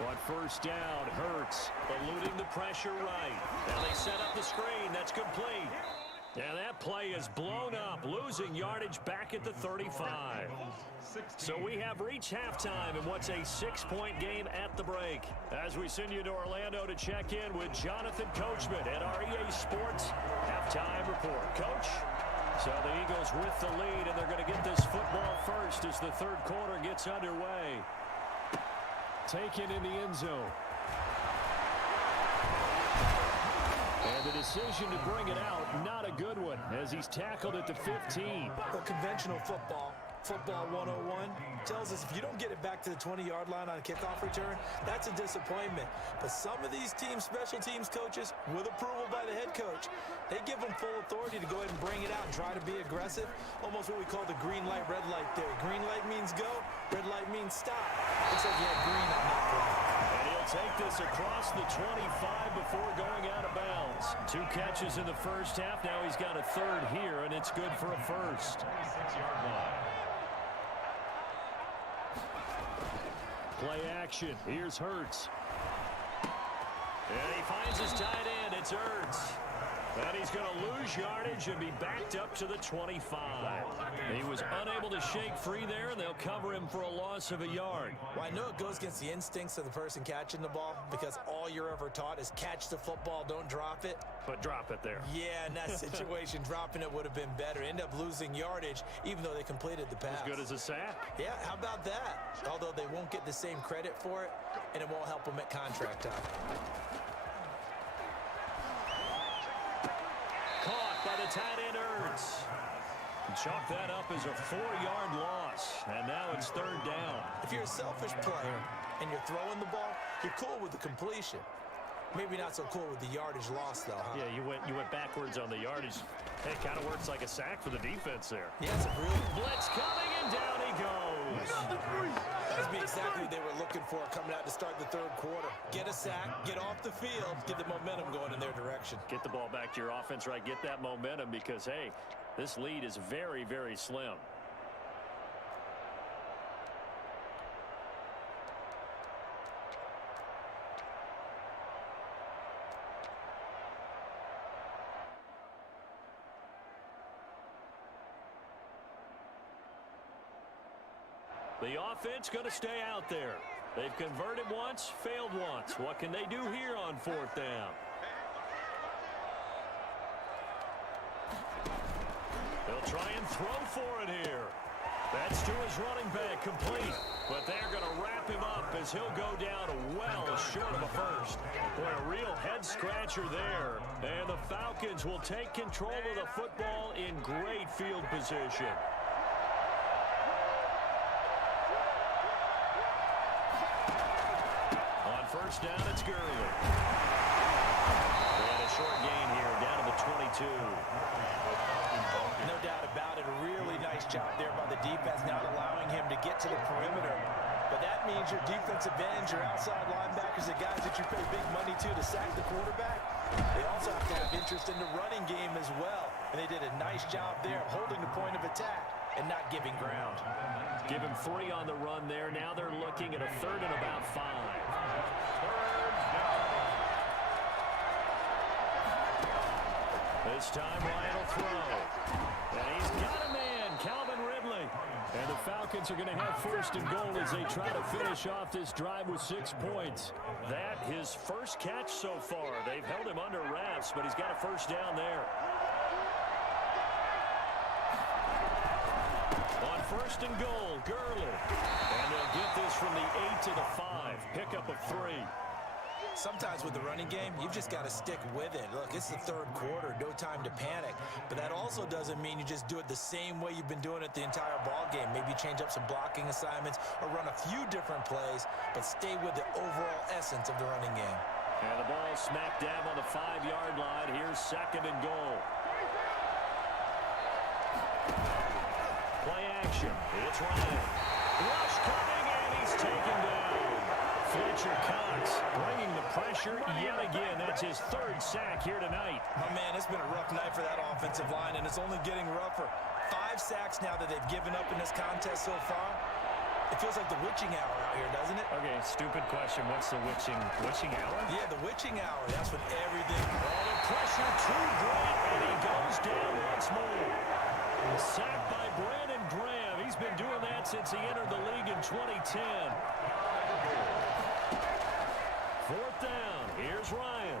On first down, Hurts eluding the pressure right. Now they set up the screen. That's complete. And that play is blown up, losing yardage back at the 35. So we have reached halftime in what's a 6-point game at the break. As we send you to Orlando to check in with Jonathan Coachman at our EA Sports Halftime Report. Coach? So the Eagles with the lead, and they're going to get this football first as the third quarter gets underway. Taken in the end zone. And the decision to bring it out, not a good one, as he's tackled at the 15. Well, conventional football 101, tells us if you don't get it back to the 20-yard line on a kickoff return, that's a disappointment. But some of these special teams coaches, with approval by the head coach, they give them full authority to go ahead and bring it out and try to be aggressive. Almost what we call the green light, red light theory. Green light means go, red light means stop. Looks like you had green on that play. And he'll take this across the 25 before going out of bounds. 2 catches in the first half. Now he's got a third here, and it's good for a first. 26-yard line. Play action. Here's Hurts. And he finds his tight end. It's Hurts. And he's going to lose yardage and be backed up to the 25. He was unable to shake free there, and they'll cover him for a loss of a yard. Well, I know it goes against the instincts of the person catching the ball because all you're ever taught is catch the football, don't drop it. But drop it there. Yeah, in that situation, dropping it would have been better. End up losing yardage, even though they completed the pass. As good as a sack. Yeah, how about that? Although they won't get the same credit for it, and it won't help them at contract time. Caught by the tight end, Hurts. Chalk that up as a 4-yard loss, and now it's third down. If you're a selfish player and you're throwing the ball, you're cool with the completion. Maybe not so cool with the yardage loss, though, huh? Yeah, you went backwards on the yardage. Hey, kind of works like a sack for the defense there. Yeah, it's a real Blitz coming, and down he goes. That would be exactly what they were looking for coming out to start the third quarter. Get a sack, get off the field, get the momentum going in their direction. Get the ball back to your offense, right? Get that momentum because, hey, this lead is very, very slim. The offense going to stay out there. They've converted once, failed once. What can they do here on fourth down? They'll try and throw for it here. That's to his running back, complete. But they're going to wrap him up as he'll go down well short of a first. Boy, a real head-scratcher there. And the Falcons will take control of the football in great field position. First down, it's Gurley. They had a short gain here, down to the 22. No doubt about it. A really nice job there by the defense, not allowing him to get to the perimeter. But that means your defensive ends, your outside linebackers, the guys that you pay big money to sack the quarterback, they also have to have interest in the running game as well. And they did a nice job there of holding the point of attack and not giving ground. Give him 3 on the run there. Now they're looking at a third and about 5. This time Ryan will throw. And he's got a man, Calvin Ridley. And the Falcons are going to have first and goal as they try to finish off this drive with 6 points. That his first catch so far. They've held him under wraps, but he's got a first down there. On first and goal, Gurley. And they'll get this from the 8 to the 5. Pickup of 3. Sometimes with the running game, you've just got to stick with it. Look, it's the third quarter, no time to panic. But that also doesn't mean you just do it the same way you've been doing it the entire ball game. Maybe change up some blocking assignments or run a few different plays, but stay with the overall essence of the running game. And the ball smack dab on the 5-yard line. Here's second and goal. Play action. It's Ryan. Rush coming, and he's taken down. Fletcher Cox bringing the pressure yet again. That's his 3rd sack here tonight. My man, it's been a rough night for that offensive line, and it's only getting rougher. 5 sacks now that they've given up in this contest so far. It feels like the witching hour out here, doesn't it? Okay, stupid question. What's the witching hour? Yeah, the witching hour. That's when everything... Oh, the pressure too great, and he goes down once more. Sacked by Brandon Graham. He's been doing that since he entered the league in 2010. Fourth down. Here's Ryan.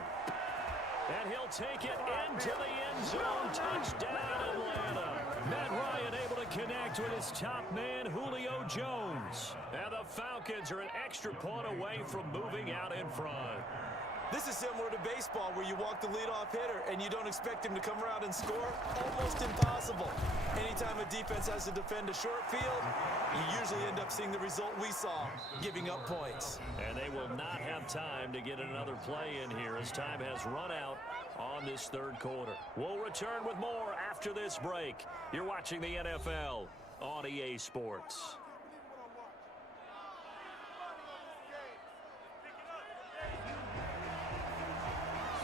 And he'll take it into the end zone. Touchdown, Atlanta. Matt Ryan able to connect with his top man, Julio Jones. And the Falcons are an extra point away from moving out in front. This is similar to baseball where you walk the leadoff hitter and you don't expect him to come around and score. Almost impossible. Anytime a defense has to defend a short field, you usually end up seeing the result we saw, giving up points. And they will not have time to get another play in here as time has run out on this third quarter. We'll return with more after this break. You're watching the NFL on EA Sports.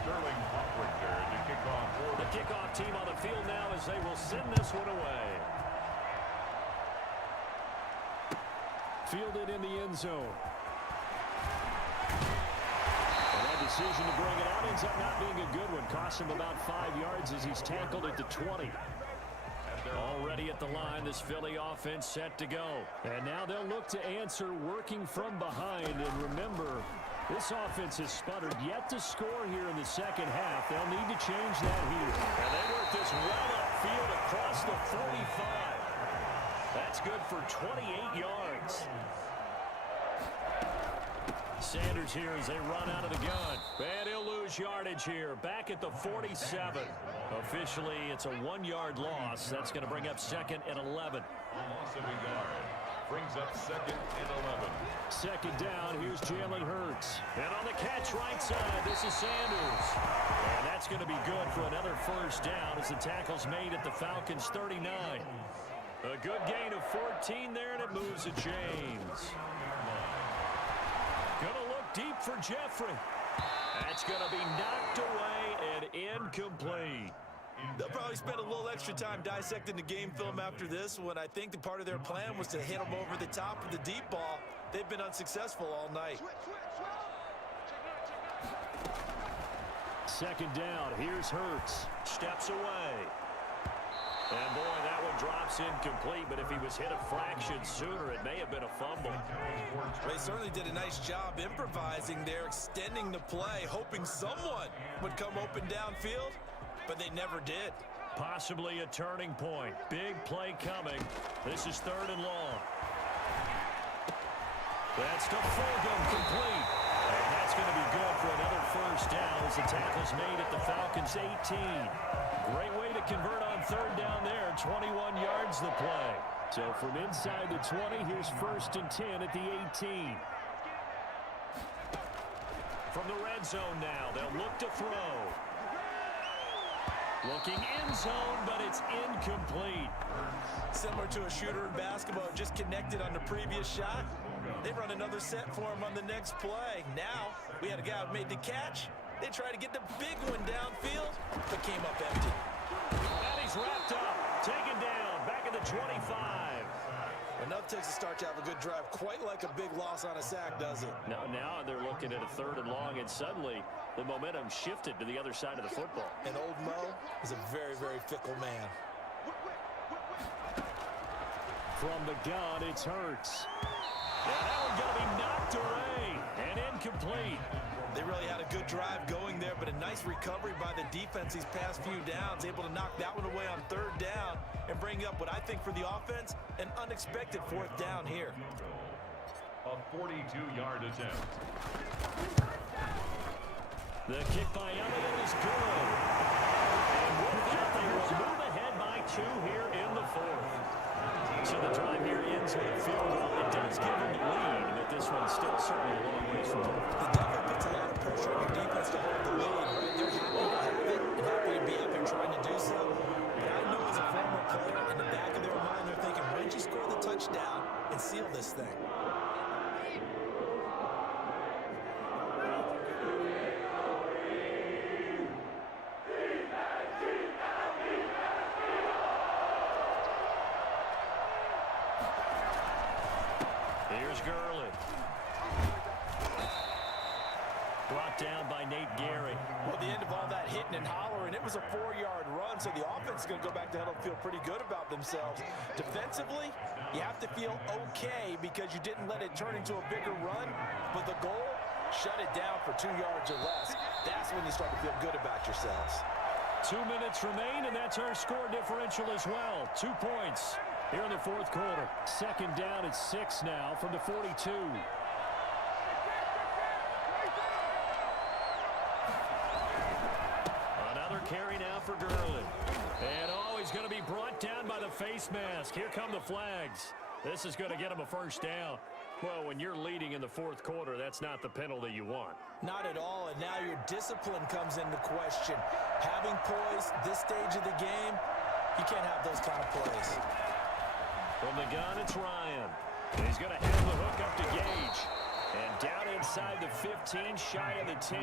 Sterling Hopwick there to kick off for The kickoff team on the field now as they will send this one away. Fielded in the end zone. And that decision to bring it out ends up not being a good one. Cost him about 5 yards as he's tackled at the 20. Already at the line, this Philly offense set to go. And now they'll look to answer working from behind. And remember, this offense has sputtered yet to score here in the second half. They'll need to change that here. And they work this well upfield across the 45. That's good for 28 yards. Sanders here as they run out of the gun. And he'll lose yardage here. Back at the 47. Officially, it's a 1-yard loss. That's going to bring up second and 11. a loss of a yard. Brings up second and 11. Second down, here's Jalen Hurts. And on the catch right side, this is Sanders. And that's going to be good for another first down as the tackle's made at the Falcons' 39. A good gain of 14 there, and it moves to James. Gonna look deep for Jeffrey. That's gonna be knocked away and incomplete. They'll probably spend a little extra time dissecting the game film after this when I think the part of their plan was to hit them over the top of the deep ball. They've been unsuccessful all night. Second down, here's Hurts. Steps away. And boy, that one drops incomplete, but if he was hit a fraction sooner, it may have been a fumble. They certainly did a nice job improvising there, extending the play, hoping someone would come open downfield, but they never did. Possibly a turning point. Big play coming. This is third and long. That's to Fulgham, complete. And that's going to be good for another first down as the tackle's made at the Falcons' 18. Great way to convert on third down there. 21 yards the play. So from inside the 20, here's first and 10 at the 18. From the red zone now, they'll look to throw. Looking in zone, but it's incomplete. Similar to a shooter in basketball, just connected on the previous shot. They run another set for him on the next play. Now, we had a guy who made the catch. They tried to get the big one downfield, but came up empty. And he's wrapped up, taken down, back at the 25. Enough takes a start to have a good drive, quite like a big loss on a sack, does it? Now they're looking at a third and long, and suddenly the momentum shifted to the other side of the football. And old Mo is a very, very fickle man. From the gun, it's Hurts. Now that one's going to be knocked away and incomplete. They really had a good drive going there, but a nice recovery by the defense these past few downs, able to knock that one away on third down and bring up what I think for the offense, an unexpected fourth down here. A 42-yard attempt. The kick by Elliott is good. And with that, they will move ahead by 2 here in the fourth. So the drive here ends with a field goal. It does give them the lead, but this one's still certainly a long ways from over. The definitely puts a lot of pressure on your defense to hold the lead, right? They're happy to have it and happy to be up there trying to do so. But I know as a former player, in the back of their mind, they're thinking, why don't you score the touchdown and seal this thing? Here's Gurley. Brought down by Nate Gehrig. Well, the end of all that hitting and hollering, it was a 4-yard run, so the offense is going to go back to huddle and feel pretty good about themselves. Defensively, you have to feel okay because you didn't let it turn into a bigger run, but the goal, shut it down for 2 yards or less. That's when you start to feel good about yourselves. 2 minutes remain, and that's our score differential as well. 2 points here in the fourth quarter. Second down at 6 now from the 42. Another carry now for Gurley. And he's going to be brought down by the face mask. Here come the flags. This is going to get him a first down. Well, when you're leading in the fourth quarter, that's not the penalty you want. Not at all, and now your discipline comes into question. Having poise this stage of the game, you can't have those kind of plays. From the gun, it's Ryan. And he's going to have the hook up to Gage. And down inside the 15, shy of the 10.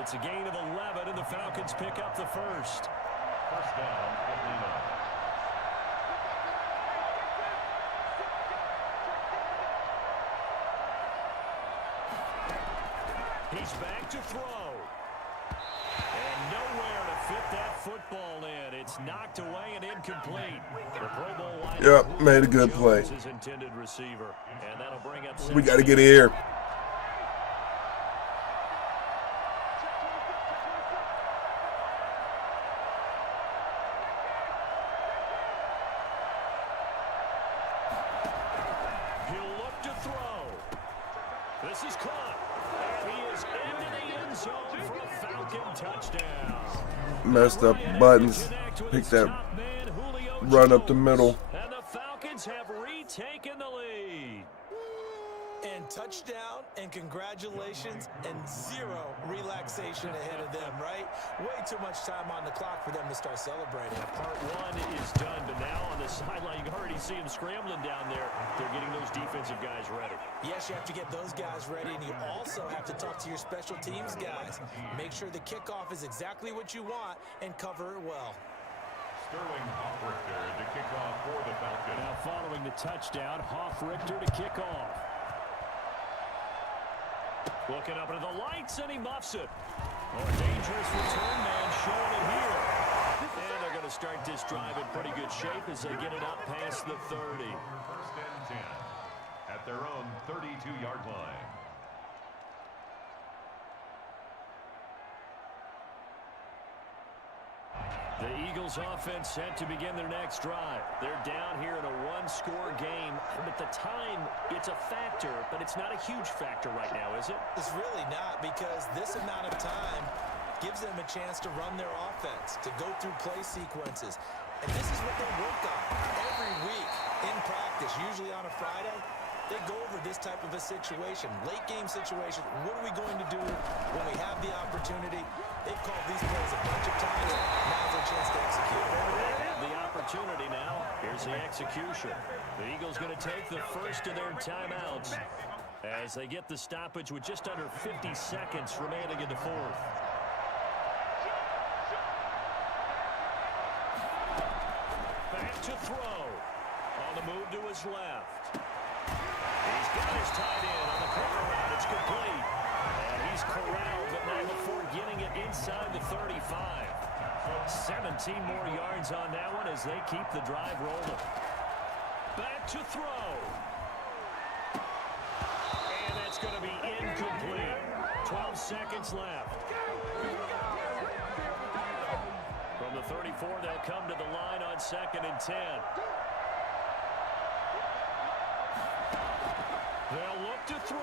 It's a gain of 11, and the Falcons pick up the first. First down, Atlanta. He's back to throw. And nowhere to fit that football in. It's knocked away and incomplete. The Pro Bowl line. Yep, made a good play. His intended receiver. And that'll bring up We got to get here. He'll look to throw. This is caught. And he is into the end zone for a Falcon touchdown. Messed up buttons. Pick that run up the middle. And the Falcons have retaken the lead. And touchdown, and congratulations, and zero relaxation ahead of them, right? Way too much time on the clock for them to start celebrating. Part one is done, but now on the sideline, you can already see them scrambling down there. They're getting those defensive guys ready. Yes, you have to get those guys ready, and you also have to talk to your special teams guys. Make sure the kickoff is exactly what you want and cover it well. Sterling Hoffrichter to kick off for the Falcons. Now following the touchdown, Hoffrichter to kick off. Looking up into the lights, and he muffs it. Oh, a dangerous return man showing it here. And they're going to start this drive in pretty good shape as they get it up past the 30. First and 10 at their own 32-yard line. The Eagles offense set to begin their next drive. They're down here in a one-score game, but the time, it's a factor, but it's not a huge factor right now, is it? It's really not, because this amount of time gives them a chance to run their offense, to go through play sequences. And this is what they work on every week in practice, usually on a Friday. They go over this type of a situation, late game situation. What are we going to do when we have the opportunity? They've called these plays a bunch of times. Now's their chance to execute. They have the opportunity now. Here's the execution. The Eagles going to take the first of their timeouts as they get the stoppage with just under 50 seconds remaining in the fourth. Back to throw. On the move to his left. He's got his tight end on the corner route. It's complete. And he's corralled, but not before getting it inside the 35. 17 more yards on that one as they keep the drive rolling. Back to throw. And that's going to be incomplete. 12 seconds left. From the 34, they'll come to the line on 2nd and 10. They'll look to throw.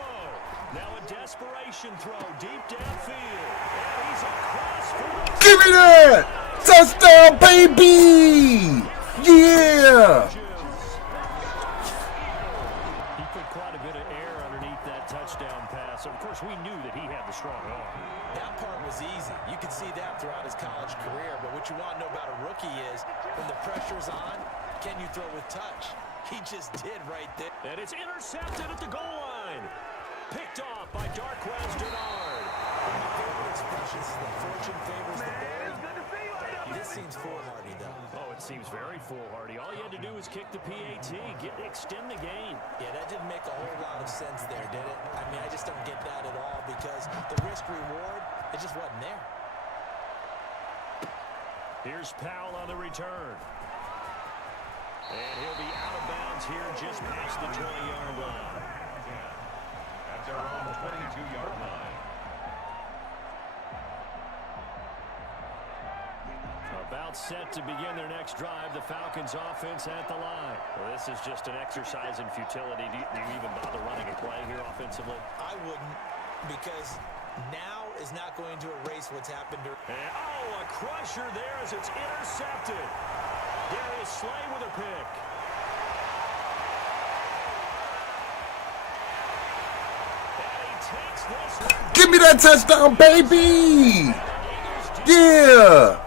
Now a desperation throw deep downfield. And he's across for the Give me that! Touchdown, baby! Yeah! He put quite a bit of air underneath that touchdown pass. Of course, we knew that he had the strong arm. That part was easy. You could see that throughout his college career. But what you want to know about a rookie is when the pressure's on, can you throw with touch? He just did right there. And it's intercepted at the goal line. Picked off by Darquez Dennard. One of my favorite expressions is that fortune favors the bold. This seems foolhardy, though. Oh, Seems very foolhardy. All you had to do was kick the PAT, extend the game. Yeah, that didn't make a whole lot of sense there, did it? I mean, I just don't get that at all because the risk-reward, it just wasn't there. Here's Powell on the return. And he'll be out of bounds here just past the 20-yard line. At their own 22-yard line. About set to begin their next drive, the Falcons offense at the line. Well, this is just an exercise in futility. Do you even bother running a play here offensively? I wouldn't, because now is not going to erase what's happened. And, a crusher there as it's intercepted. Darius Slay with a pick. And he takes this. Give me that touchdown, baby! Yeah!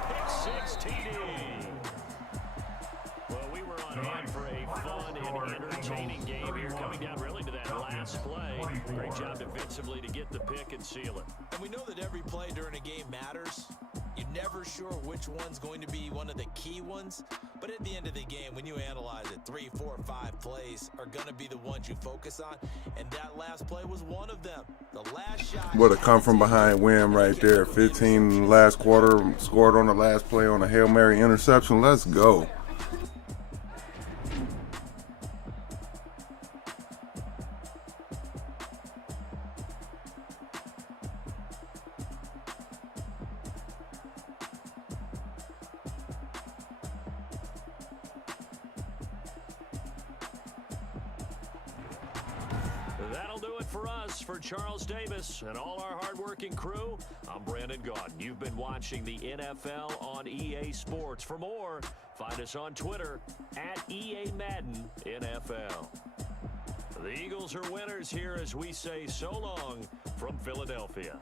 Well, we were on hand for a fun and entertaining game here, coming down really to that last play. Great job defensively to get the pick and seal it. And we know that every play during a game matters. You're never sure which one's going to be one of the key ones. But at the end of the game, when you analyze it, 3, 4, 5 plays are going to be the ones you focus on. And that last play was one of them. The last shot. What a come from behind win right there. 15 last quarter, scored on the last play on a Hail Mary interception. Let's go. That'll do it for us. For Charles Davis and all our hardworking crew, I'm Brandon Gaudin. You've been watching the NFL on EA Sports. For more, find us on Twitter at EA Madden NFL. The Eagles are winners here as we say so long from Philadelphia.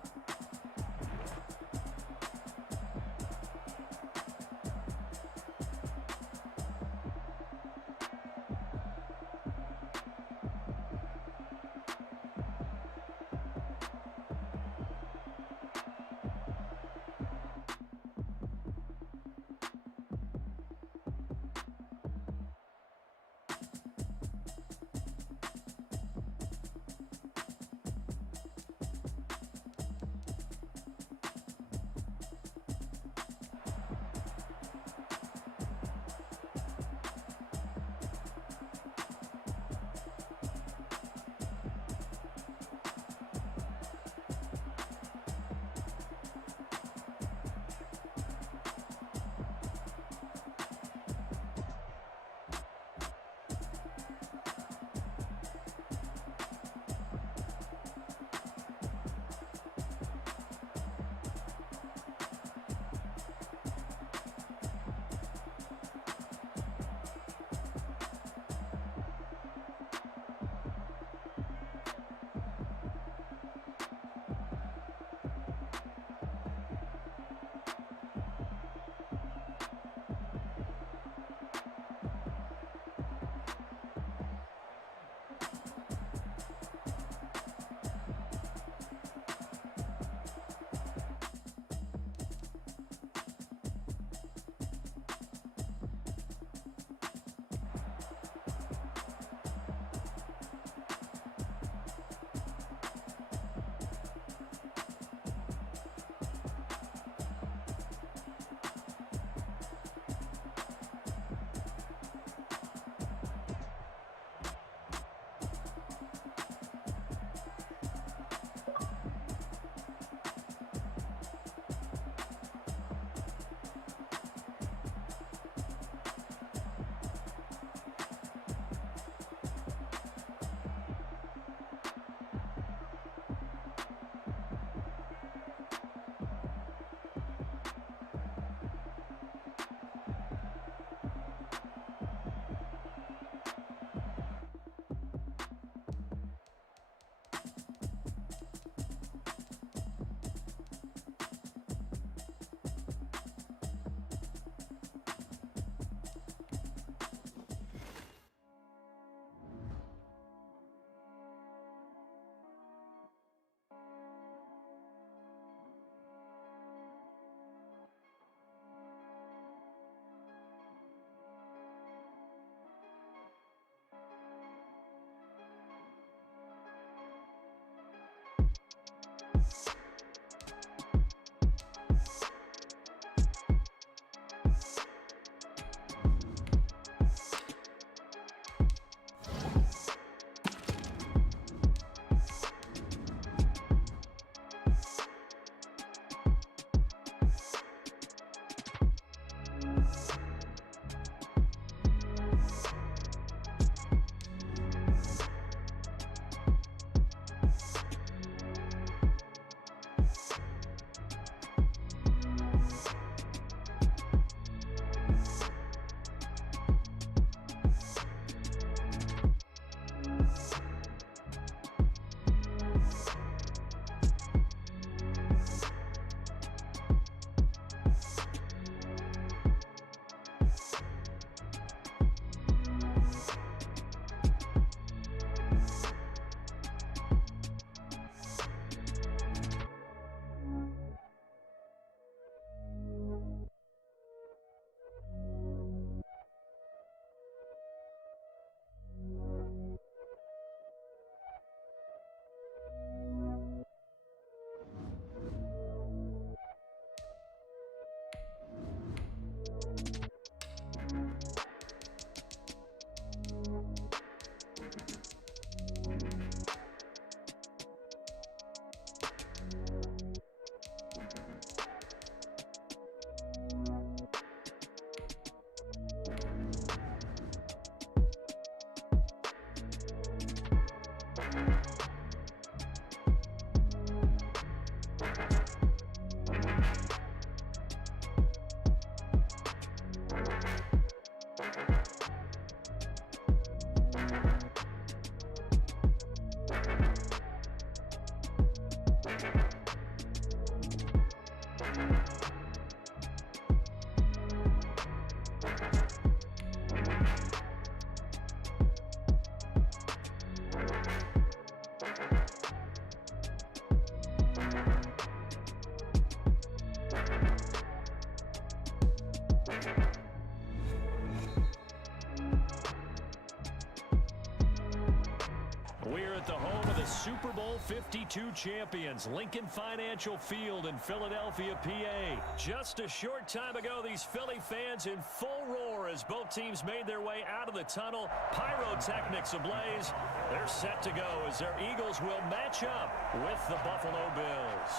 at the home of the Super Bowl 52 champions, Lincoln Financial Field in Philadelphia, PA. Just a short time ago, these Philly fans in full roar as both teams made their way out of the tunnel. Pyrotechnics ablaze. They're set to go as their Eagles will match up with the Buffalo Bills.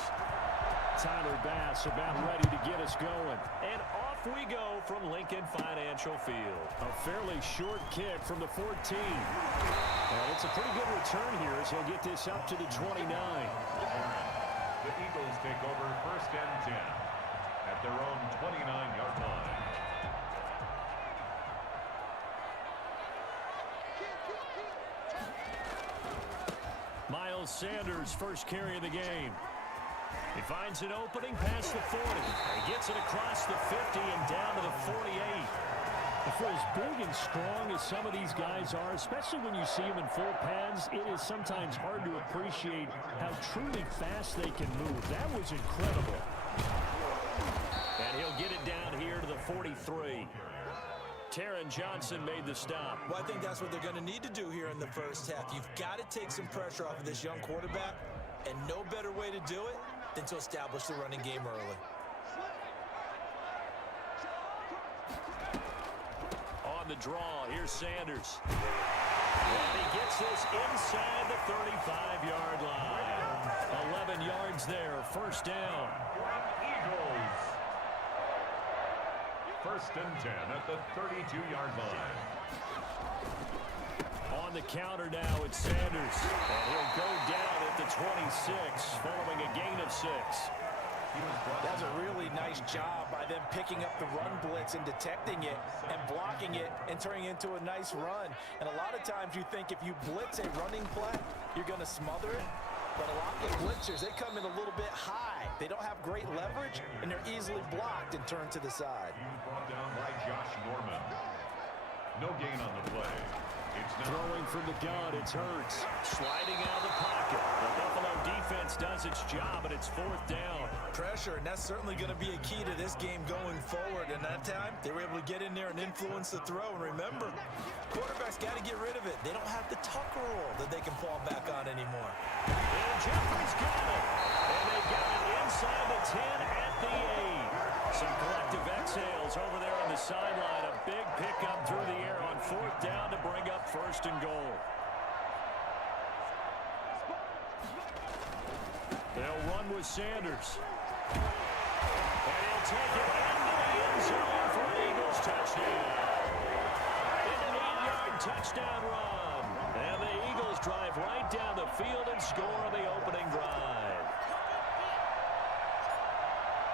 Tyler Bass about ready to get us going. And off we go from Lincoln Financial Field. A fairly short kick from the 14. And it's a pretty good return here as he'll get this up to the 29. The Eagles take over 1st and 10 at their own 29-yard line. Miles Sanders, first carry of the game. He finds an opening past the 40. He gets it across the 50 and down to the 48. For as big and strong as some of these guys are, especially when you see them in full pads, it is sometimes hard to appreciate how truly fast they can move. That was incredible. And he'll get it down here to the 43. Taron Johnson made the stop. Well, I think that's what they're going to need to do here in the first half. You've got to take some pressure off of this young quarterback, and no better way to do it than to establish the running game early. On the draw, here's Sanders. And he gets this inside the 35-yard line. 11 yards there, first down. Eagles. 1st and 10 at the 32-yard line. On the counter now, it's Sanders. And he'll go down at the 26, following a gain of 6. That's a really nice job by them picking up the run blitz and detecting it and blocking it and turning it into a nice run. And a lot of times you think if you blitz a running play, you're going to smother it. But a lot of the blitzers, they come in a little bit high. They don't have great leverage, and they're easily blocked and turned to the side. Brought down by Josh Norman. No gain on the play. It's now Throwing from the gun, it's Hurts. Sliding out of the pocket. The Buffalo defense does its job, and it's 4th down. Pressure, and that's certainly going to be a key to this game going forward. And that time, they were able to get in there and influence the throw. And remember, quarterbacks got to get rid of it. They don't have the tucker roll that they can fall back on anymore. And Jeffrey's got it. And they got it inside the 10 at the 8. Some collective exhales over there on the sideline. A big pickup through the air on 4th down to bring up 1st and goal. They'll run with Sanders. And he'll take it into the end zone for an Eagles touchdown. An 8-yard touchdown run. And the Eagles drive right down the field and score on the opening drive.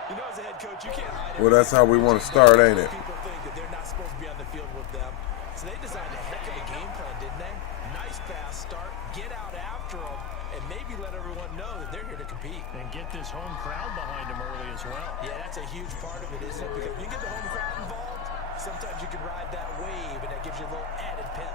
You know, as a head coach, you can't hide it. Well, that's how we want to start, ain't it? People think that they're not supposed to be on the field with them. So they designed a heck of a game plan, didn't they? Nice fast start, get out after them, and maybe let everyone know that they're here to compete. And get this home crowd behind them early as well. Yeah, that's a huge part of it, isn't it? Because when you get the home crowd involved, sometimes you can ride that wave, and that gives you a little added pep.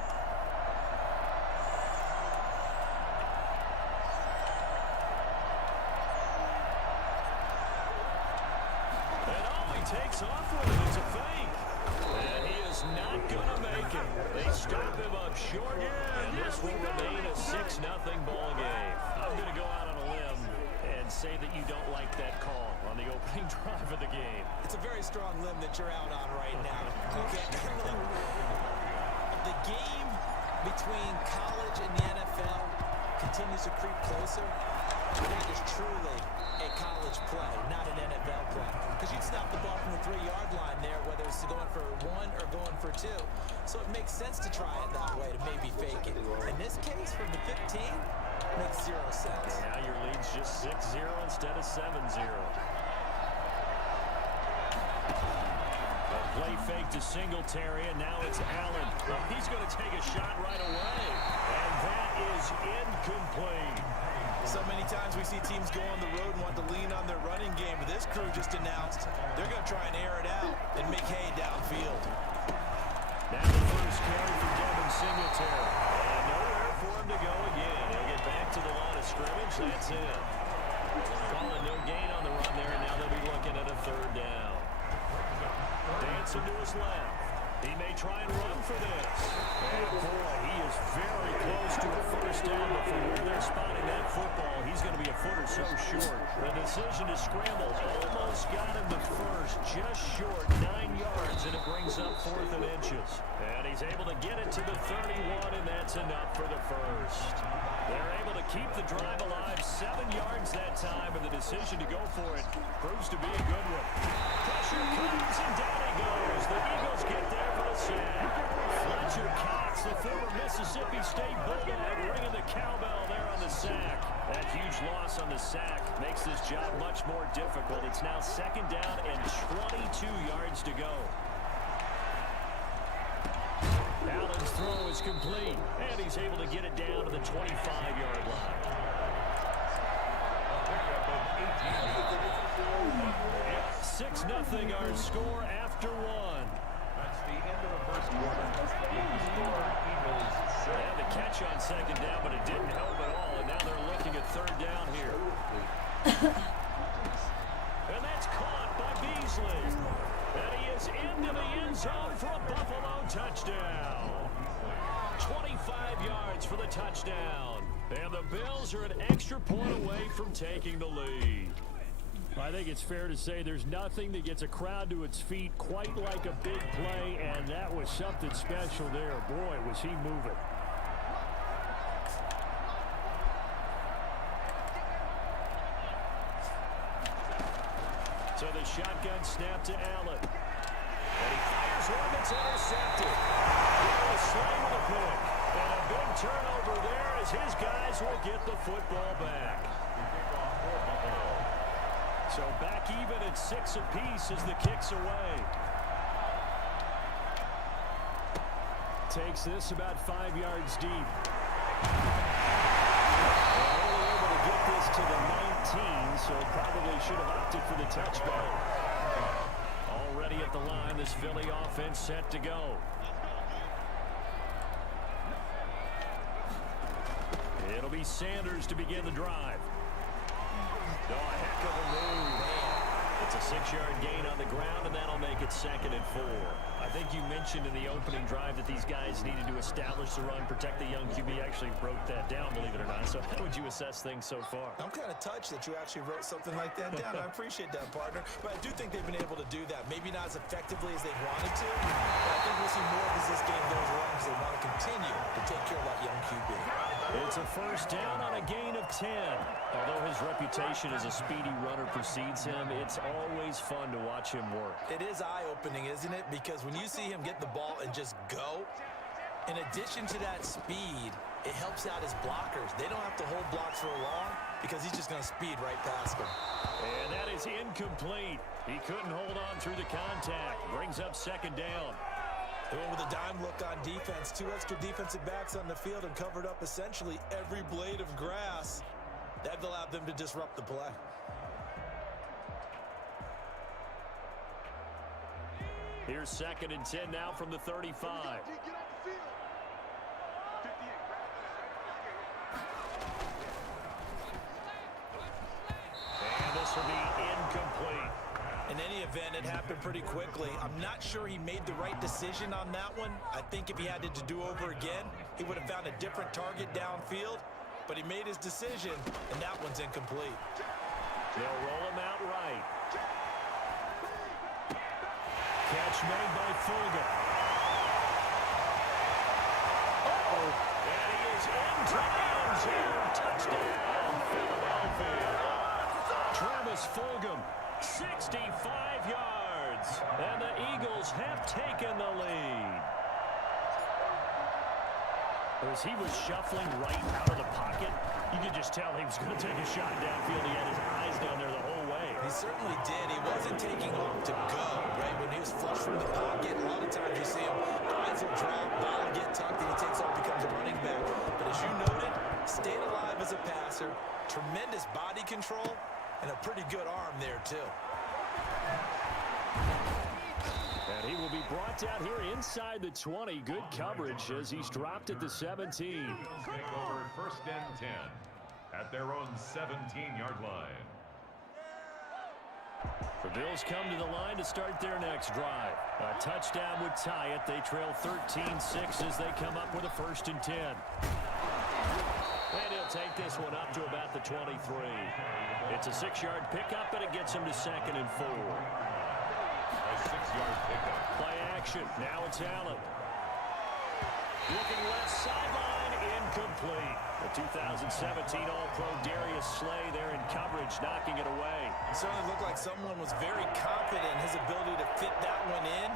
And all he takes off with it is a fake. And he is not going to make it. They stop him up short, and this will remain a 6-0 ball game. I'm going to go out on a limb and say that you don't like that call on the opening drive of the game. It's a very strong limb that you're out on right now. Okay. The game between college and the NFL continues to creep closer. I think it's truly a college play, not an NFL play. Because you'd snap the ball from the 3-yard line there, whether it's going for 1 or going for 2. So it makes sense to try it that way, to maybe fake it. In this case, from the 15, makes 0 sense. Now your lead's just 6-0 instead of 7-0. Play fake to Singletary, and now it's Allen. He's going to take a shot right away. And that is incomplete. So many times we see teams go on the road and want to lean on their running game, but this crew just announced they're going to try and air it out and make hay downfield. That's the first carry for Devin Singletary. And nowhere for him to go again. He'll get back to the line of scrimmage. That's it. Calling no gain on the run there, and now they'll be looking at a 3rd down. Dancing to his left. He may try and run for this. And boy, he is very close to a 1st down before decision to scramble. Almost got him to first, just short, 9 yards, and it brings up 4th and inches. And he's able to get it to the 31, and that's enough for the first. They're able to keep the drive alive, 7 yards that time, and the decision to go for it proves to be a good one. Pressure comes, and down he goes. The Eagles get there for the sack. Fletcher Cox, the former Mississippi State Bulldog, ringing the cowbell there on the sack. That huge loss on the sack makes this job much more difficult. It's now 2nd down and 22 yards to go. Allen's throw is complete, and he's able to get it down to the 25-yard line. 6-0 our score after 1. That's the end of the first quarter. Eagles score, Eagles 6. They had the catch on 2nd down, but it didn't help at all, and now they're looking at 3rd down here. And that's caught by Beasley. And he is into the end zone for a Buffalo touchdown. 25 yards for the touchdown. And the Bills are an extra point away from taking the lead. I think it's fair to say there's nothing that gets a crowd to its feet quite like a big play, and that was something special there. Boy, was he moving. So the shotgun snap to Allen. And he fires one that's intercepted. He was slain with a pick. And a big turnover there as his guys will get the football back. So back even at 6 apiece as the kick's away. Takes this about 5 yards deep. Only able to get this to the 19, so probably should have opted for the touchback. Already at the line, this Philly offense set to go. It'll be Sanders to begin the drive. Oh, a heck of a move. It's a 6-yard gain on the ground, and that'll make it 2nd and 4. I think you mentioned in the opening drive that these guys needed to establish the run, protect the young QB. Actually broke that down, believe it or not. So how would you assess things so far? I'm kind of touched that you actually wrote something like that down. I appreciate that, partner. But I do think they've been able to do that. Maybe not as effectively as they wanted to, but I think we'll see more as this game goes along because they want to continue to take care of that young QB. It's a 1st down on a gain of 10. Although his reputation as a speedy runner precedes him, it's always fun to watch him work. It is eye-opening, isn't it? Because when you see him get the ball and just go, in addition to that speed, it helps out his blockers. They don't have to hold blocks for long because he's just going to speed right past them. And that is incomplete. He couldn't hold on through the contact. Brings up 2nd down. They went with a dime look on defense. 2 extra defensive backs on the field and covered up essentially every blade of grass. That allowed them to disrupt the play. Here's 2nd and 10 now from the 35. And this will be incomplete. In any event, it happened pretty quickly. I'm not sure he made the right decision on that one. I think if he had it to do over again, he would have found a different target downfield. But he made his decision, and that one's incomplete. They'll roll him out right. Catch made by Fulgham. And he is into the end zone. Touchdown, Philadelphia. Travis Fulgham, 65 yards. And the Eagles have taken the lead. As he was shuffling right out of the pocket, you could just tell he was going to take a shot downfield. He had his eyes down there the whole way. He certainly did. He wasn't taking off to go, right? When he was flush from the pocket, a lot of times you see him, eyes will drop, ball will get tucked, and he takes off, becomes a running back. But as you noted, stayed alive as a passer, tremendous body control, and a pretty good arm there, too. And he will be brought down here inside the 20. Good coverage as he's dropped at the 17. Eagles take over 1st and 10 at their own 17-yard line. The Bills come to the line to start their next drive. A touchdown would tie it. They trail 13-6 as they come up with a 1st and 10. And he'll take this one up to about the 23. It's a 6-yard pickup, and it gets him to 2nd and 4. A 6-yard pickup. Play action. Now it's Allen. Looking left sideline, incomplete. The 2017 All-Pro Darius Slay there in coverage, knocking it away. It certainly looked like someone was very confident in his ability to fit that one in.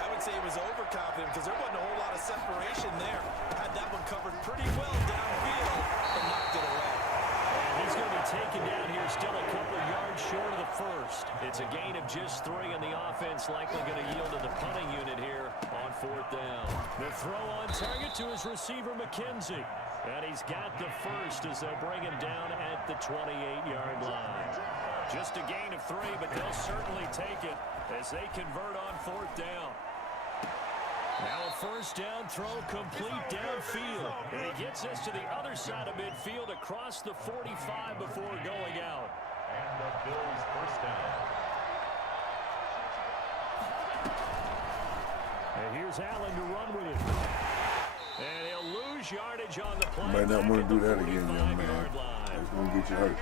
I would say he was overconfident because there wasn't a whole lot of separation there. Had that one covered pretty well downfield and knocked it away. And he's going to be taken down here, still a couple of yards short of the first. It's a gain of just 3, and the offense likely going to yield to the punting unit here on 4th down. The throw on target to his receiver, McKenzie. And he's got the first as they'll bring him down at the 28-yard line. Just a gain of 3, but they'll certainly take it as they convert on 4th down. Now a 1st down throw complete downfield. And he gets us to the other side of midfield across the 45 before going out. And the Bills' 1st down. And here's Allen to run with it. And he'll lose yardage on the play. You might not want to do that again, young 45-yard man. line. It's going to get you hurt.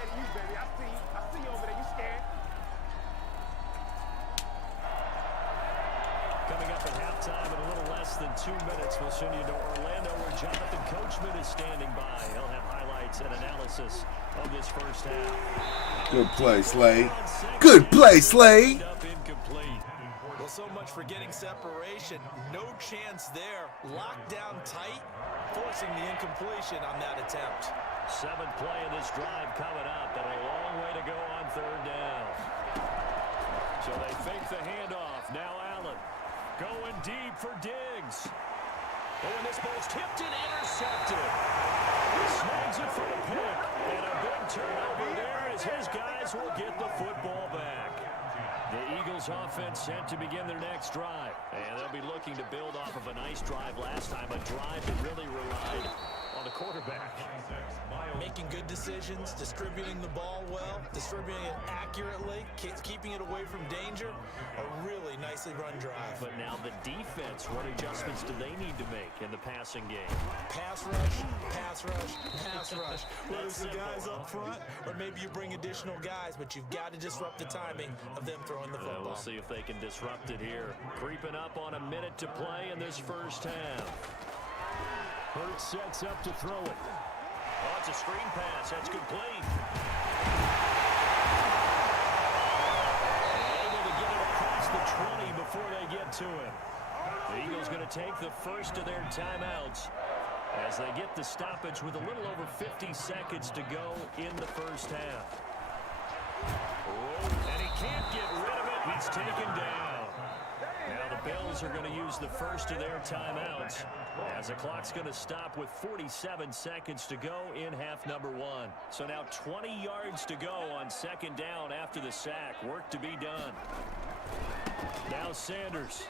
Coming up at halftime in a little less than 2 minutes, we'll send you to Orlando where Jonathan Coachman is standing by. He'll have highlights and analysis of this first half. Good play, Slade. Good play, Slade. Incomplete. Well, so much for getting separation. No chance there. Locked down tight, forcing the incompletion on that attempt. 7th play of this drive coming up, and a long way to go on 3rd down. So they fake the handoff. Now Allen going deep for Diggs. Oh, and this ball's tipped and intercepted. He snags it for the pick. And a big turnover there as his guys will get the football back. The Eagles offense set to begin their next drive. And they'll be looking to build off of a nice drive last time, a drive that really relied on the quarterback. Making good decisions, distributing the ball well, distributing it accurately, keeping it away from danger. A really nicely run drive. But now the defense, what adjustments do they need to make in the passing game? Pass rush, pass rush, pass rush. Whether it's the guys up front or maybe you bring additional guys, but you've got to disrupt the timing of them throwing the football. We'll see if they can disrupt it here. Creeping up on a minute to play in this first half. Hurts sets up to throw it. Oh, it's a screen pass. That's complete. Able to get it across the 20 before they get to him. The Eagles going to take the first of their timeouts as they get the stoppage with a little over 50 seconds to go in the first half. And he can't get rid of it. He's taken down. Now the Bills are going to use the first of their timeouts as the clock's going to stop with 47 seconds to go in half number 1. So now 20 yards to go on 2nd down after the sack. Work to be done. Now Sanders.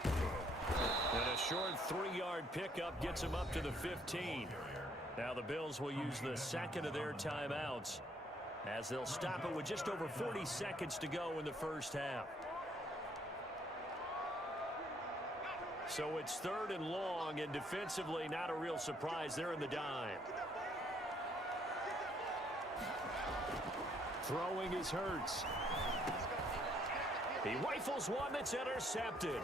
And a short 3-yard pickup gets him up to the 15. Now the Bills will use the second of their timeouts as they'll stop it with just over 40 seconds to go in the first half. So it's 3rd and long, and defensively not a real surprise. They're in the dime. Throwing is Hurts. He rifles one that's intercepted.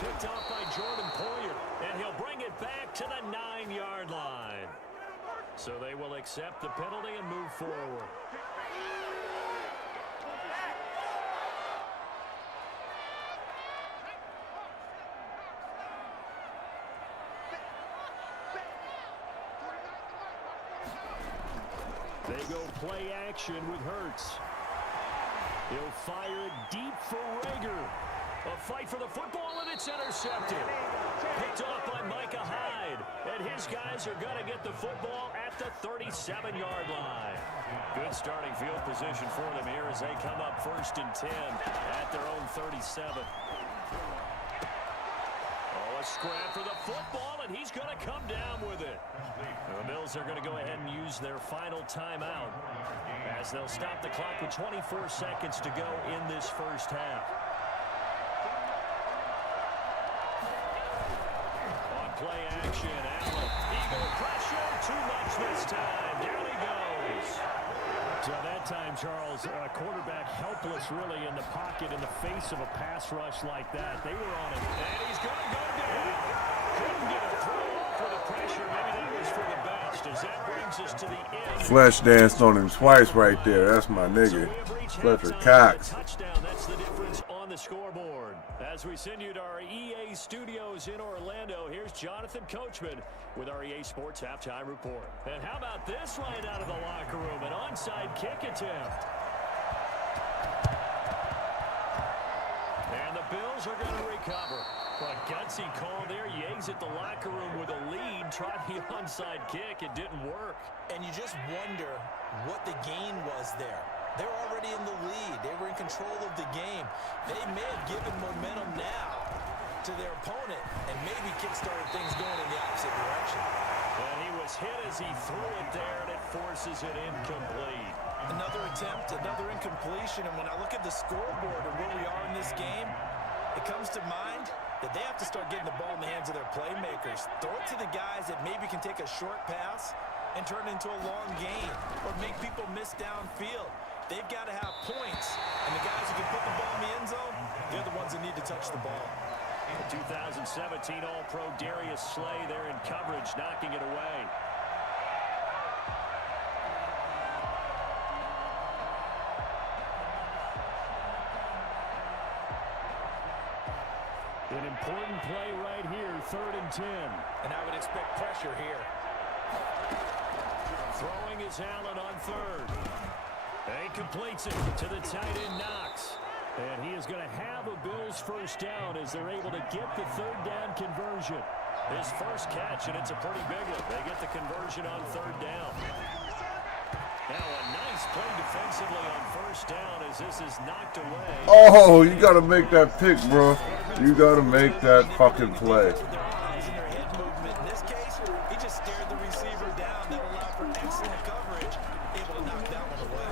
Picked off by Jordan Poyer, and he'll bring it back to the 9-yard line. So they will accept the penalty and move forward. They go play action with Hurts. He'll fire it deep for Rager. A fight for the football, and it's intercepted. Picked off by Micah Hyde. And his guys are going to get the football at the 37-yard line. Good starting field position for them here as they come up 1st and 10 at their own 37. Oh, a scrap for the football, and he's going to come down with it. The Bills are going to go ahead and use their final timeout as they'll stop the clock with 24 seconds to go in this first half. On play action, Allen. Eagle pressure to too much this time. Down he goes. So that time, Charles, quarterback helpless really in the pocket in the face of a pass rush like that. They were on him. And he's going to go down. Couldn't get a throw off for the pressure. Maybe that was for the best, as that brings us to the end. Flesh danced on him twice right there. That's my nigga. Fletcher Cox. Touchdown. That's the difference on the scoreboard. As we send you to our EA studios in Orlando, here's Jonathan Coachman with our EA Sports Halftime Report. And how about this right out of the locker room? An onside kick attempt. And the Bills are going to recover. A gutsy call there. You exit the locker room with a lead. Tried the onside kick. It didn't work. And you just wonder what the gain was there. They're already in the lead. They were in control of the game. They may have given momentum now to their opponent and maybe kick-started things going in the opposite direction. And he was hit as he threw it there, and it forces it incomplete. Another attempt, another incompletion. And when I look at the scoreboard and where we are in this game, it comes to mind that they have to start getting the ball in the hands of their playmakers. Throw it to the guys that maybe can take a short pass and turn it into a long gain or make people miss downfield. They've got to have points, and the guys who can put the ball in the end zone, they're the ones that need to touch the ball. The 2017 All-Pro Darius Slay there in coverage, knocking it away. An important play right here, 3rd and 10. And I would expect pressure here. Throwing is Allen on 3rd. He completes it to the tight end Knox. And he is going to have a Bills first down as they're able to get the 3rd down conversion. His first catch, and it's a pretty big one. They get the conversion on 3rd down. Now a nice play defensively on first down as this is knocked away. Oh, you got to make that pick, bro. You got to make that fucking play. Their eyes and their head movement. In this case, he just stared the receiver down. That allowed for excellent coverage. Able to knock that one away.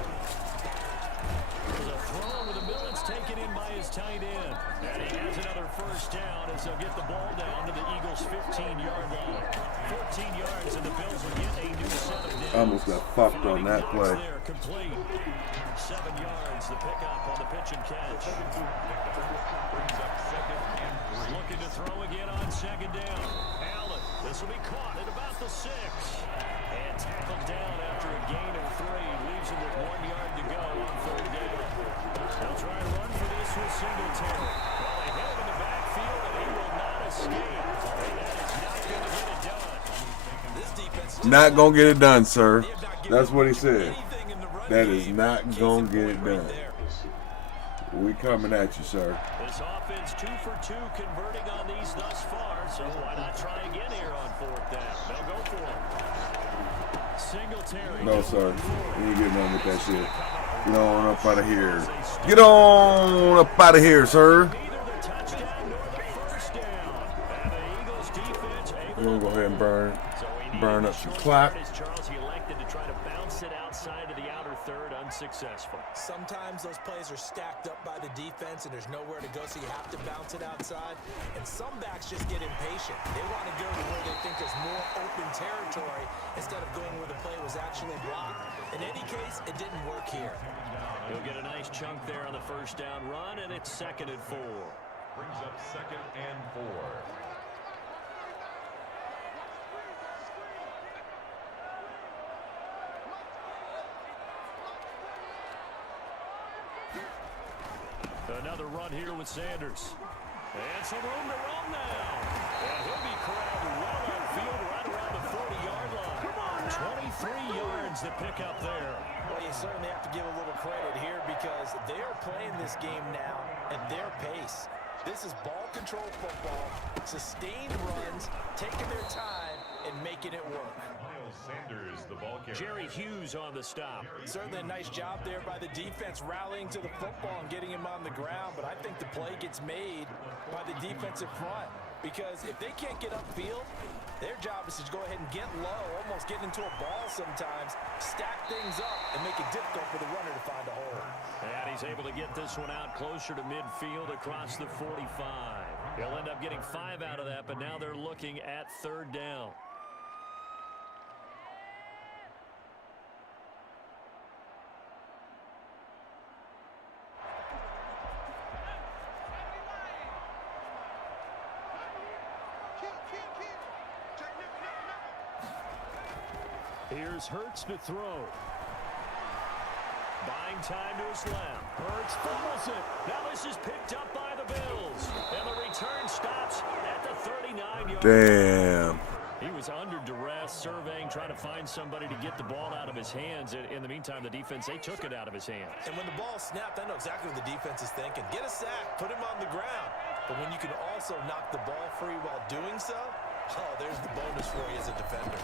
There's a throw over the middle. It's taken in by his tight end. And he has another first down as they'll get the ball down to the Eagles' 15-yard line. 14 yards, and the Bills will get a new set of downs. Almost got fucked on that play. There, complete. 7 yards, the pickup on the pitch and catch. Looking to throw again on 2nd down. Allen, this will be caught at about the 6. And tackled down after a gain of 3. Leaves him with 1 yard to go on 3rd down. They'll try to run for this with Singletary. Well, they hit him in the backfield, and he will not escape. And that is not going to get it done. This defense Not going to get it done, sir. That's what he said. That is not going to get it done. We coming at you, sir. This offense 2 for 2 converting on these thus far, so why not try again here on 4th down? They'll go for it. Singletary. No, sir. You ain't getting on with that shit. Get on up out of here. Get on up out of here, sir. Neither the touchdown nor the first down. And the Eagles defense We're going to go ahead and burn up the clock. Charles, he elected to try to bounce it outside of the outer 3rd, unsuccessful. Sometimes those plays are stacked up by the defense and there's nowhere to go, so you have to bounce it outside. And some backs just get impatient. They want to go to where they think there's more open territory instead of going where the play was actually blocked. In any case, it didn't work here. He'll get a nice chunk there on the first down run, and it's 2nd and 4. Brings up 2nd and 4. Another run here with Sanders. And some room to run now. And he'll be corralled well outfield right around the 40-yard line. 23 yards to pick up there. Well, you certainly have to give a little credit here because they're playing this game now at their pace. This is ball control football, sustained runs, taking their time, and making it work. Miles Sanders, the ball carrier. Jerry Hughes on the stop. Certainly a nice job there by the defense rallying to the football and getting him on the ground, but I think the play gets made by the defensive front because if they can't get upfield, their job is to go ahead and get low, almost get into a ball sometimes, stack things up, and make it difficult for the runner to find a hole. And he's able to get this one out closer to midfield across the 45. He'll end up getting 5 out of that, but now they're looking at 3rd down. Here's Hurts to throw. Buying time to his left. Hurts fumbles it. Now this is picked up by the Bills. And the return stops at the 39-yard line. Damn. He was under duress, surveying, trying to find somebody to get the ball out of his hands. In the meantime, the defense, they took it out of his hands. And when the ball snapped, I know exactly what the defense is thinking. Get a sack, put him on the ground. But when you can also knock the ball free while doing so, oh, there's the bonus for you as a defender.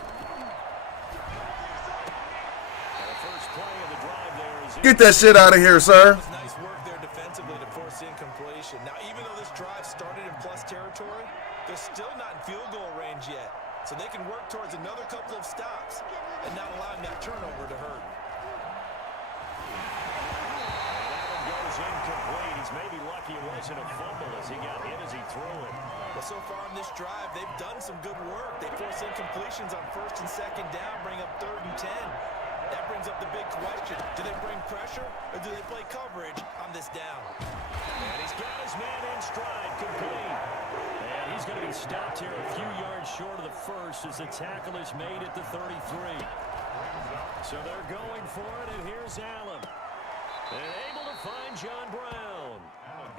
And the first play of the drive there is Get that shit out of here, sir. It was nice work there defensively to force incompletion. Now, even though this drive started in plus territory, they're still not in field goal range yet. So they can work towards another couple of stops and not allowing that turnover to hurt. And that one goes incomplete. He's maybe lucky it wasn't a fumble as he got hit as he threw it. Well, so far in this drive, they've done some good work. They force incompletions on first and second down, bring up 3rd and 10. That brings up the big question. Do they bring pressure or do they play coverage on this down? And he's got his man in stride, complete. And he's going to be stopped here a few yards short of the first as the tackle is made at the 33. So they're going for it, and here's Allen. And able to find John Brown.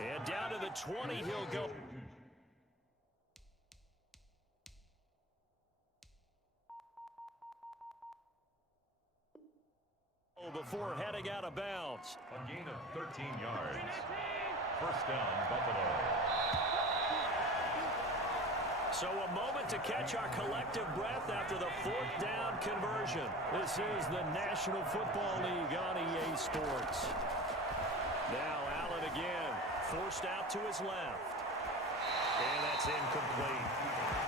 And down to the 20 he'll go. Before heading out of bounds. A gain of 13 yards. First down, Buffalo. So a moment to catch our collective breath after the 4th down conversion. This is the National Football League on EA Sports. Now Allen again, forced out to his left. And that's incomplete.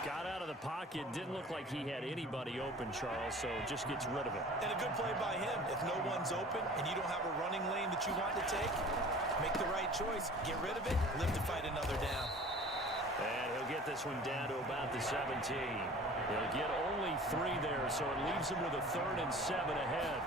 Got out of the pocket, didn't look like he had anybody open, Charles, so just gets rid of it. And a good play by him. If no one's open and you don't have a running lane that you want to take, make the right choice, get rid of it, live to fight another down. And he'll get this one down to about the 17. He'll get only 3 there, so it leaves him with a 3rd and 7 ahead.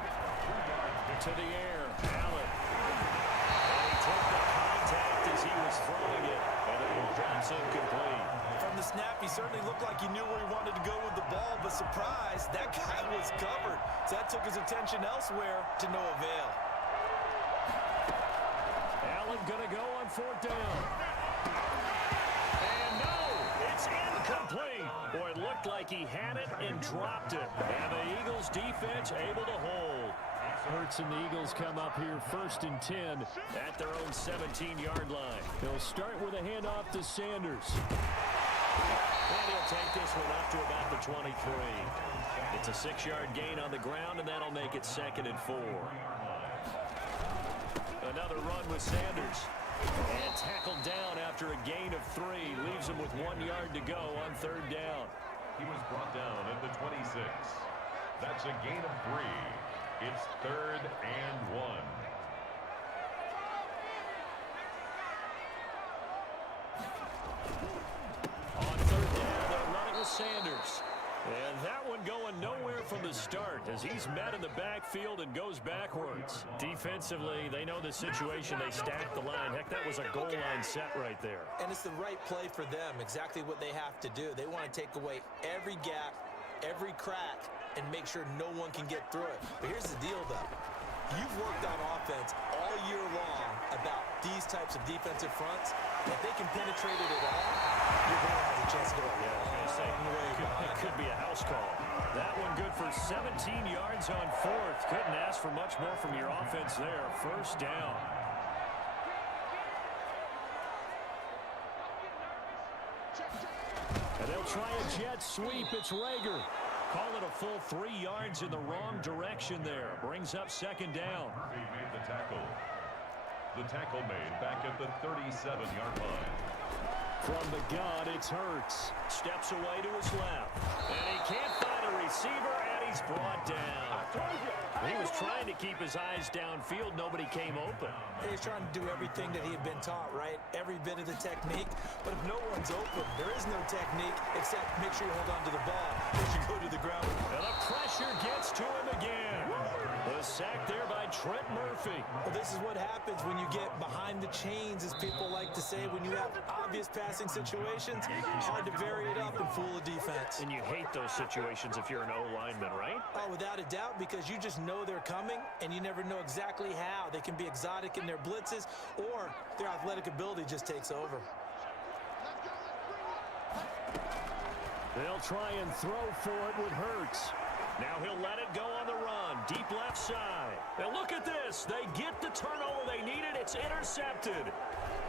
To the air, Allen. And he took the contact as he was throwing it, and it drops incomplete. From the snap, he certainly looked like he knew where he wanted to go with the ball, but surprise, that guy was covered. So that took his attention elsewhere to no avail. Allen gonna go on 4th down. And no, it's incomplete. Boy, it looked like he had it and dropped it. And the Eagles defense able to hold. Hurts and the Eagles come up here 1st and 10 at their own 17-yard line. They'll start with a handoff to Sanders. And he'll take this one up to about the 23. It's a 6-yard gain on the ground, and that'll make it 2nd and 4. Another run with Sanders. And tackled down after a gain of 3. Leaves him with 1 yard to go on 3rd down. He was brought down at the 26. That's a gain of 3. It's 3rd and 1. On 3rd down, they're running with Sanders. And that one going nowhere from the start as he's met in the backfield and goes backwards. Defensively, they know the situation. They stack the line. Heck, that was a goal line set right there. And it's the right play for them, exactly what they have to do. They want to take away every gap, every crack, and make sure no one can get through it. But here's the deal, though. You've worked on offense all year long about these types of defensive fronts. If they can penetrate it at all, you're going to have a chance to go a long way behind. It could be a house call. That one good for 17 yards on 4th. Couldn't ask for much more from your offense there. 1st down. And they'll try a jet sweep. It's Rager. Call it a full 3 yards in the wrong direction there. Brings up 2nd down. He made the tackle. The tackle made back at the 37-yard line. From the gun, it's Hurts. Steps away to his left. And he can't find a receiver, and he's brought down. He was trying to keep his eyes downfield. Nobody came open. He's trying to do everything that he had been taught, right? Every bit of the technique. But if no one's open, there is no technique except make sure you hold on to the ball as you go to the ground. And the pressure gets to him again. The sack there by Trent Murphy. Well, this is what happens when you get behind the chains, as people like to say, when you have obvious passing situations. Hard to vary it up and fool a defense. And you hate those situations if you're an O-lineman, right? Oh, without a doubt, because you just know they're coming, and you never know exactly how. They can be exotic in their blitzes, or their athletic ability just takes over. They'll try and throw for it with Hurts. Now he'll let it go on the run. Deep left side. And look at this. They get the turnover they needed. It's intercepted.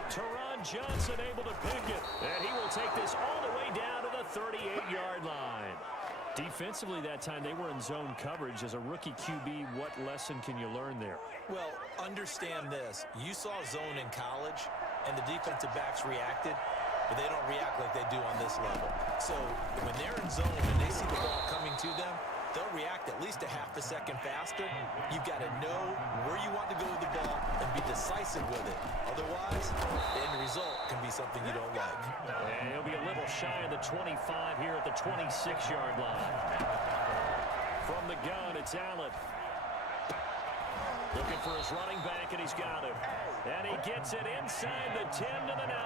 Teron Johnson able to pick it. And he will take this all the way down to the 38-yard line. Defensively that time, they were in zone coverage. As a rookie QB, what lesson can you learn there? Well, understand this. You saw zone in college, and the defensive backs reacted, but they don't react like they do on this level. So when they're in zone and they see the ball coming to them, they'll react at least a half a second faster. You've got to know where you want to go with the ball and be decisive with it. Otherwise, the end result can be something you don't like. And he'll be a little shy of the 25 here at the 26-yard line. From the gun, it's Allen. Looking for his running back, and he's got it. And he gets it inside the 10 to the 9.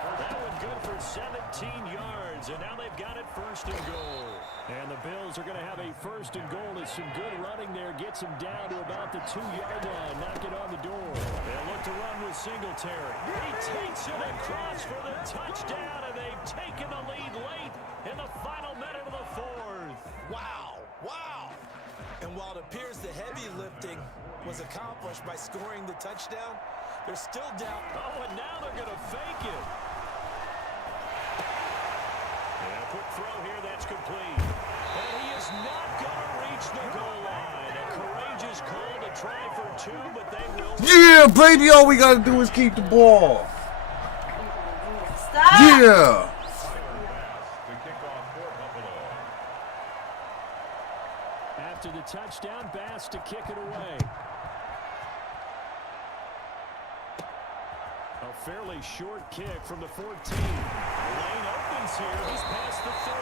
That one good for 17 yards, and now they've got it first and goal. And the Bills are going to have a first and goal. As some good running there gets him down to about the 2-yard line. Knock it on the door. They'll look to run with Singletary. He takes it across for the touchdown, and they've taken the lead late in the final minute of the fourth. Wow, wow. And while it appears the heavy lifting was accomplished by scoring the touchdown, there's still doubt. Oh, and now they're going to fake it. And a quick throw here, that's complete. And he is not going to reach the goal line. A courageous call to try for two, but they will. Yeah, baby, all we got to do is keep the ball. Stop! Yeah. After the touchdown, Bass to kick it away. A fairly short kick from the 14. Lane opens here. He's past the 30.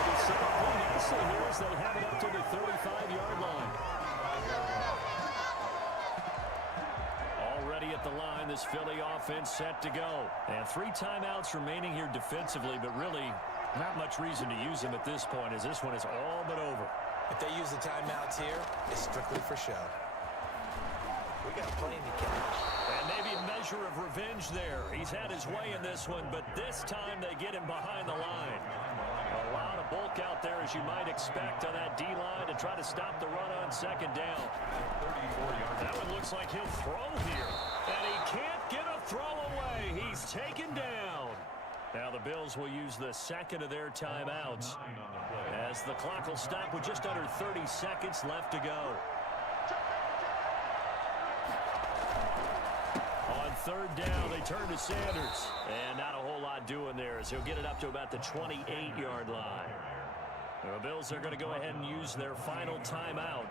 They'll set up pretty nicely here as they have it up to the 35-yard line. Already at the line, this Philly offense set to go. And 3 timeouts remaining here defensively, but really not much reason to use them at this point, as this one is all but over. If they use the timeouts here, it's strictly for show. We got plenty to catch. And maybe a measure of revenge there. He's had his way in this one, but this time they get him behind the line. A lot of bulk out there, as you might expect, on that D-line to try to stop the run on second down. That one looks like he'll throw here. And he can't get a throw away. He's taken down. Now the Bills will use the second of their timeouts, as the clock will stop with just under 30 seconds left to go. On third down, they turn to Sanders. And not a whole lot doing there, as he'll get it up to about the 28-yard line. The Bills are going to go ahead and use their final timeout,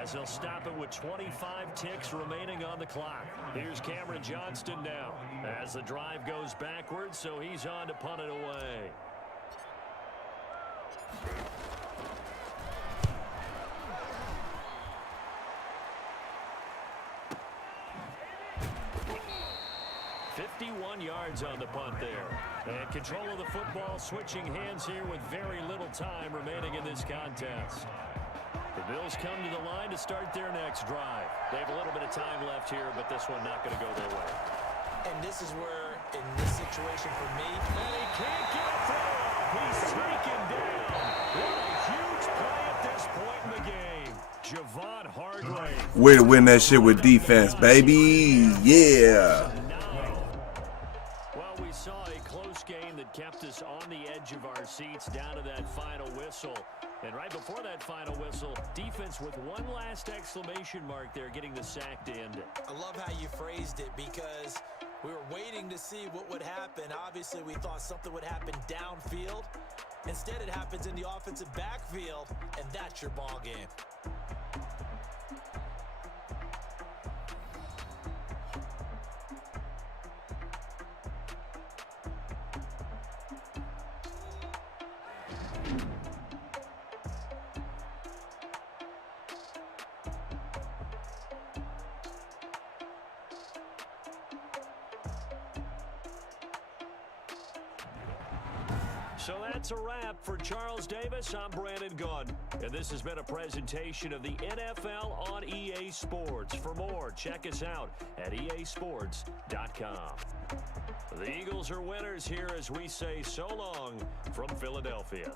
as they'll stop it with 25 ticks remaining on the clock. Here's Cameron Johnston now, as the drive goes backwards, so he's on to punt it away. Yards on the punt there. And control of the football switching hands here with very little time remaining in this contest. The Bills come to the line to start their next drive. They have a little bit of time left here, but this one not going to go their way. And this is where, in this situation for me, and he can't get a throw off. He's taken down. What a huge play at this point in the game. Javon Hargrave. Way to win that shit with defense, baby. Yeah. Kept us on the edge of our seats down to that final whistle. And right before that final whistle, defense with one last exclamation mark there, getting the sack to end it. I love how you phrased it, because we were waiting to see what would happen. Obviously, we thought something would happen downfield. Instead, it happens in the offensive backfield, and that's your ball game. So that's a wrap. For Charles Davis, I'm Brandon Gunn. And this has been a presentation of the NFL on EA Sports. For more, check us out at easports.com. The Eagles are winners here as we say so long from Philadelphia.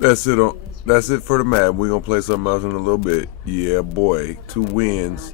That's it for the map. We're gonna play something else in a little bit. Yeah, boy. 2 wins.